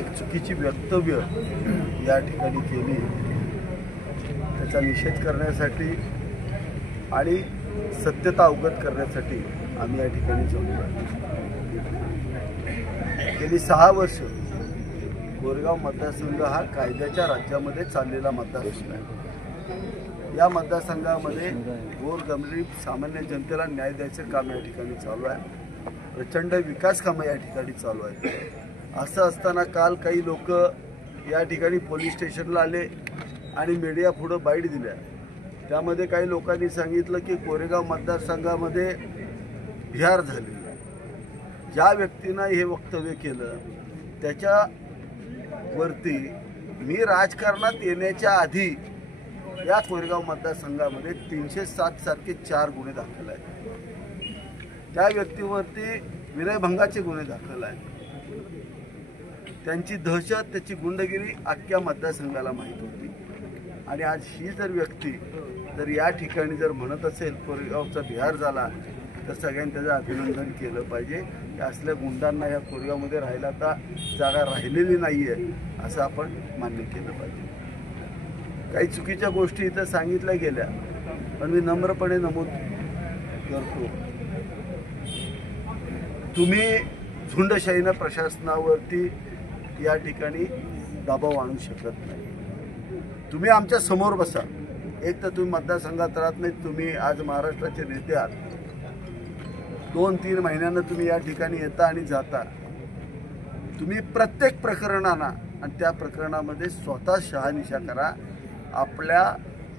एक चुकीची वक्तव्य या ठिकाणी केली, त्याचा निषेध करण्यासाठी आणि सत्यता अवगत करण्यासाठी आम्ही या ठिकाणी जमलो. गेली 6 वर्ष कोरेगाव मतदारसंघ हा कायद्याच्या राज्यामध्ये चाललेला मतदारसंघ आहे। या मतदारसंघामध्ये गोरगरीब सामान्य जनतेला न्याय द्यायचं काम या ठिकाणी चालू आहे। प्रचंड विकास कामं या ठिकाणी चालू आहेत। असं असताना काल काही लोक या ठिकाणी पोलीस स्टेशनला आले आणि मीडिया पुढे बाईट दिल्या। त्यामध्ये काही लोकांनी सांगितलं की कोरेगाव मतदारसंघामध्ये बिहार झाली। ज्या व्यक्तीनं हे वक्तव्य केलं त्याच्यावरती मी राजकारणात येण्याच्या आधी या कोरेगाव मतदारसंघामध्ये 307 सारखे 4 गुन्हे दाखल आहेत। त्या व्यक्तीवरती विनयभंगाचे गुन्हे दाखल आहेत। त्यांची दहशत, त्याची गुंडगिरी अख्ख्या मतदारसंघाला माहीत होती। आणि आज ही जर व्यक्ती जर या ठिकाणी जर म्हणत असेल कोरेगावचा बिहार झाला तर सगळ्यांनी त्याचं अभिनंदन केलं पाहिजे। या असल्या गुंडांना या कोरेगावमध्ये राहायला आता जागा राहिलेली नाही आहे असं आपण मान्य केलं पाहिजे। काही चुकीच्या गोष्टी इथं सांगितल्या गेल्या पण मी नम्रपणे नमूद करतो, तुम्ही झुंडशाहीनं प्रशासनावरती या ठिकाणी दबाव आणू शकत नाही। तुम्ही आमच्या समोर बसा। एक तर तुम्ही मतदारसंघात राहत नाही, तुम्ही आज महाराष्ट्राचे नेते आहात। 2-3 महिन्यांना तुम्ही या ठिकाणी येता आणि जाता। तुम्ही प्रत्येक प्रकरणाला आणि त्या प्रकरणामध्ये स्वतः शहानिशा करा। आपल्या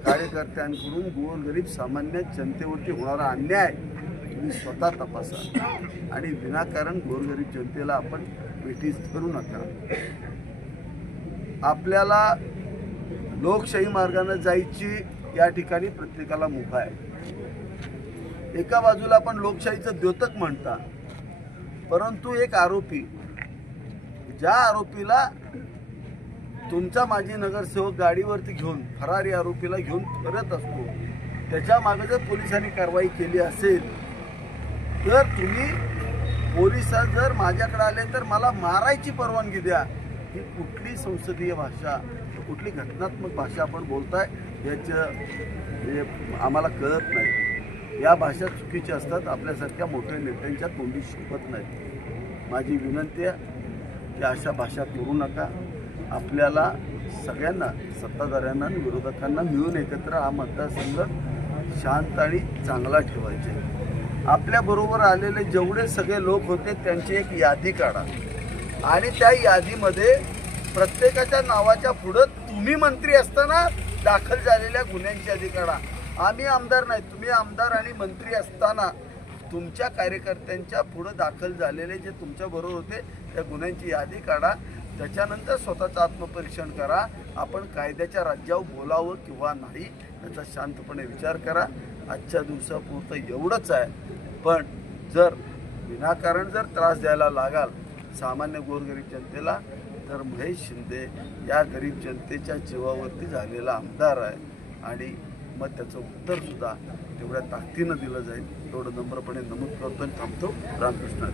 कार्यकर्त्यांकडून गोरगरीब सामान्य जनतेवरती होणारा अन्याय तुम्ही स्वतः तपासा आणि विनाकारण गोरगरीब जनतेला आपण वेठीस धरू नका। आपल्याला लोकशाही मार्गाने जायची या ठिकाणी प्रत्येकाला मुभा आहे। एका बाजूला आपण लोकशाहीचं द्योतक म्हणता, परंतु एक आरोपी, ज्या आरोपीला तुमचा माजी नगरसेवक गाडीवरती घेऊन फरारी आरोपीला घेऊन फिरत असतो, त्याच्या मागे जर पोलिसांनी कारवाई केली असेल तर तुम्ही पोलिसात जर माझ्याकडे आले तर मला मारायची परवानगी द्या। ही कुठली संसदीय भाषा, कुठली घटनात्मक भाषा आपण बोलताय याचं आम्हाला कळत नाही। या भाषा चुकीच्या असतात, आपल्यासारख्या मोठ्या नेत्यांच्या तोंडी शोभत नाहीत। माझी विनंती आहे की अशा भाषा करू नका। आपल्याला सगळ्यांना, सत्ताधाऱ्यांना आणि विरोधकांना मिळून एकत्र हा मतदारसंघ शांत आणि चांगला ठेवायचे। आपल्याबरोबर आलेले जेवढे सगळे लोक होते त्यांची एक यादी काढा आणि त्या यादीमध्ये प्रत्येकाच्या नावाच्या पुढं तुम्ही मंत्री असताना दाखल झालेल्या गुन्ह्यांची यादी काढा। आम्ही आमदार नाही, तुम्ही आमदार आणि मंत्री असताना तुमच्या कार्यकर्त्यांच्या पुढं दाखल झालेले जे तुमच्या बरोबर होते त्या गुन्ह्यांची यादी काढा। त्याच्यानंतर स्वतःचं आत्मपरीक्षण करा। आपण कायद्याच्या राज्यावर बोलावं किंवा नाही याचा शांतपणे विचार करा। आजच्या दिवसापुरतं एवढंच आहे, पण जर विनाकारण जर त्रास द्यायला लागाल सामान्य गोरगरीब जनतेला तर महेश शिंदे या गरीब जनतेच्या जीवावरती झालेला आमदार आहे आणि मग त्याचं उत्तरसुद्धा तेवढ्या ताकदीनं दिलं जाईल। एवढं नम्रपणे नमूद करतो आणि थांबतो। रामकृष्ण।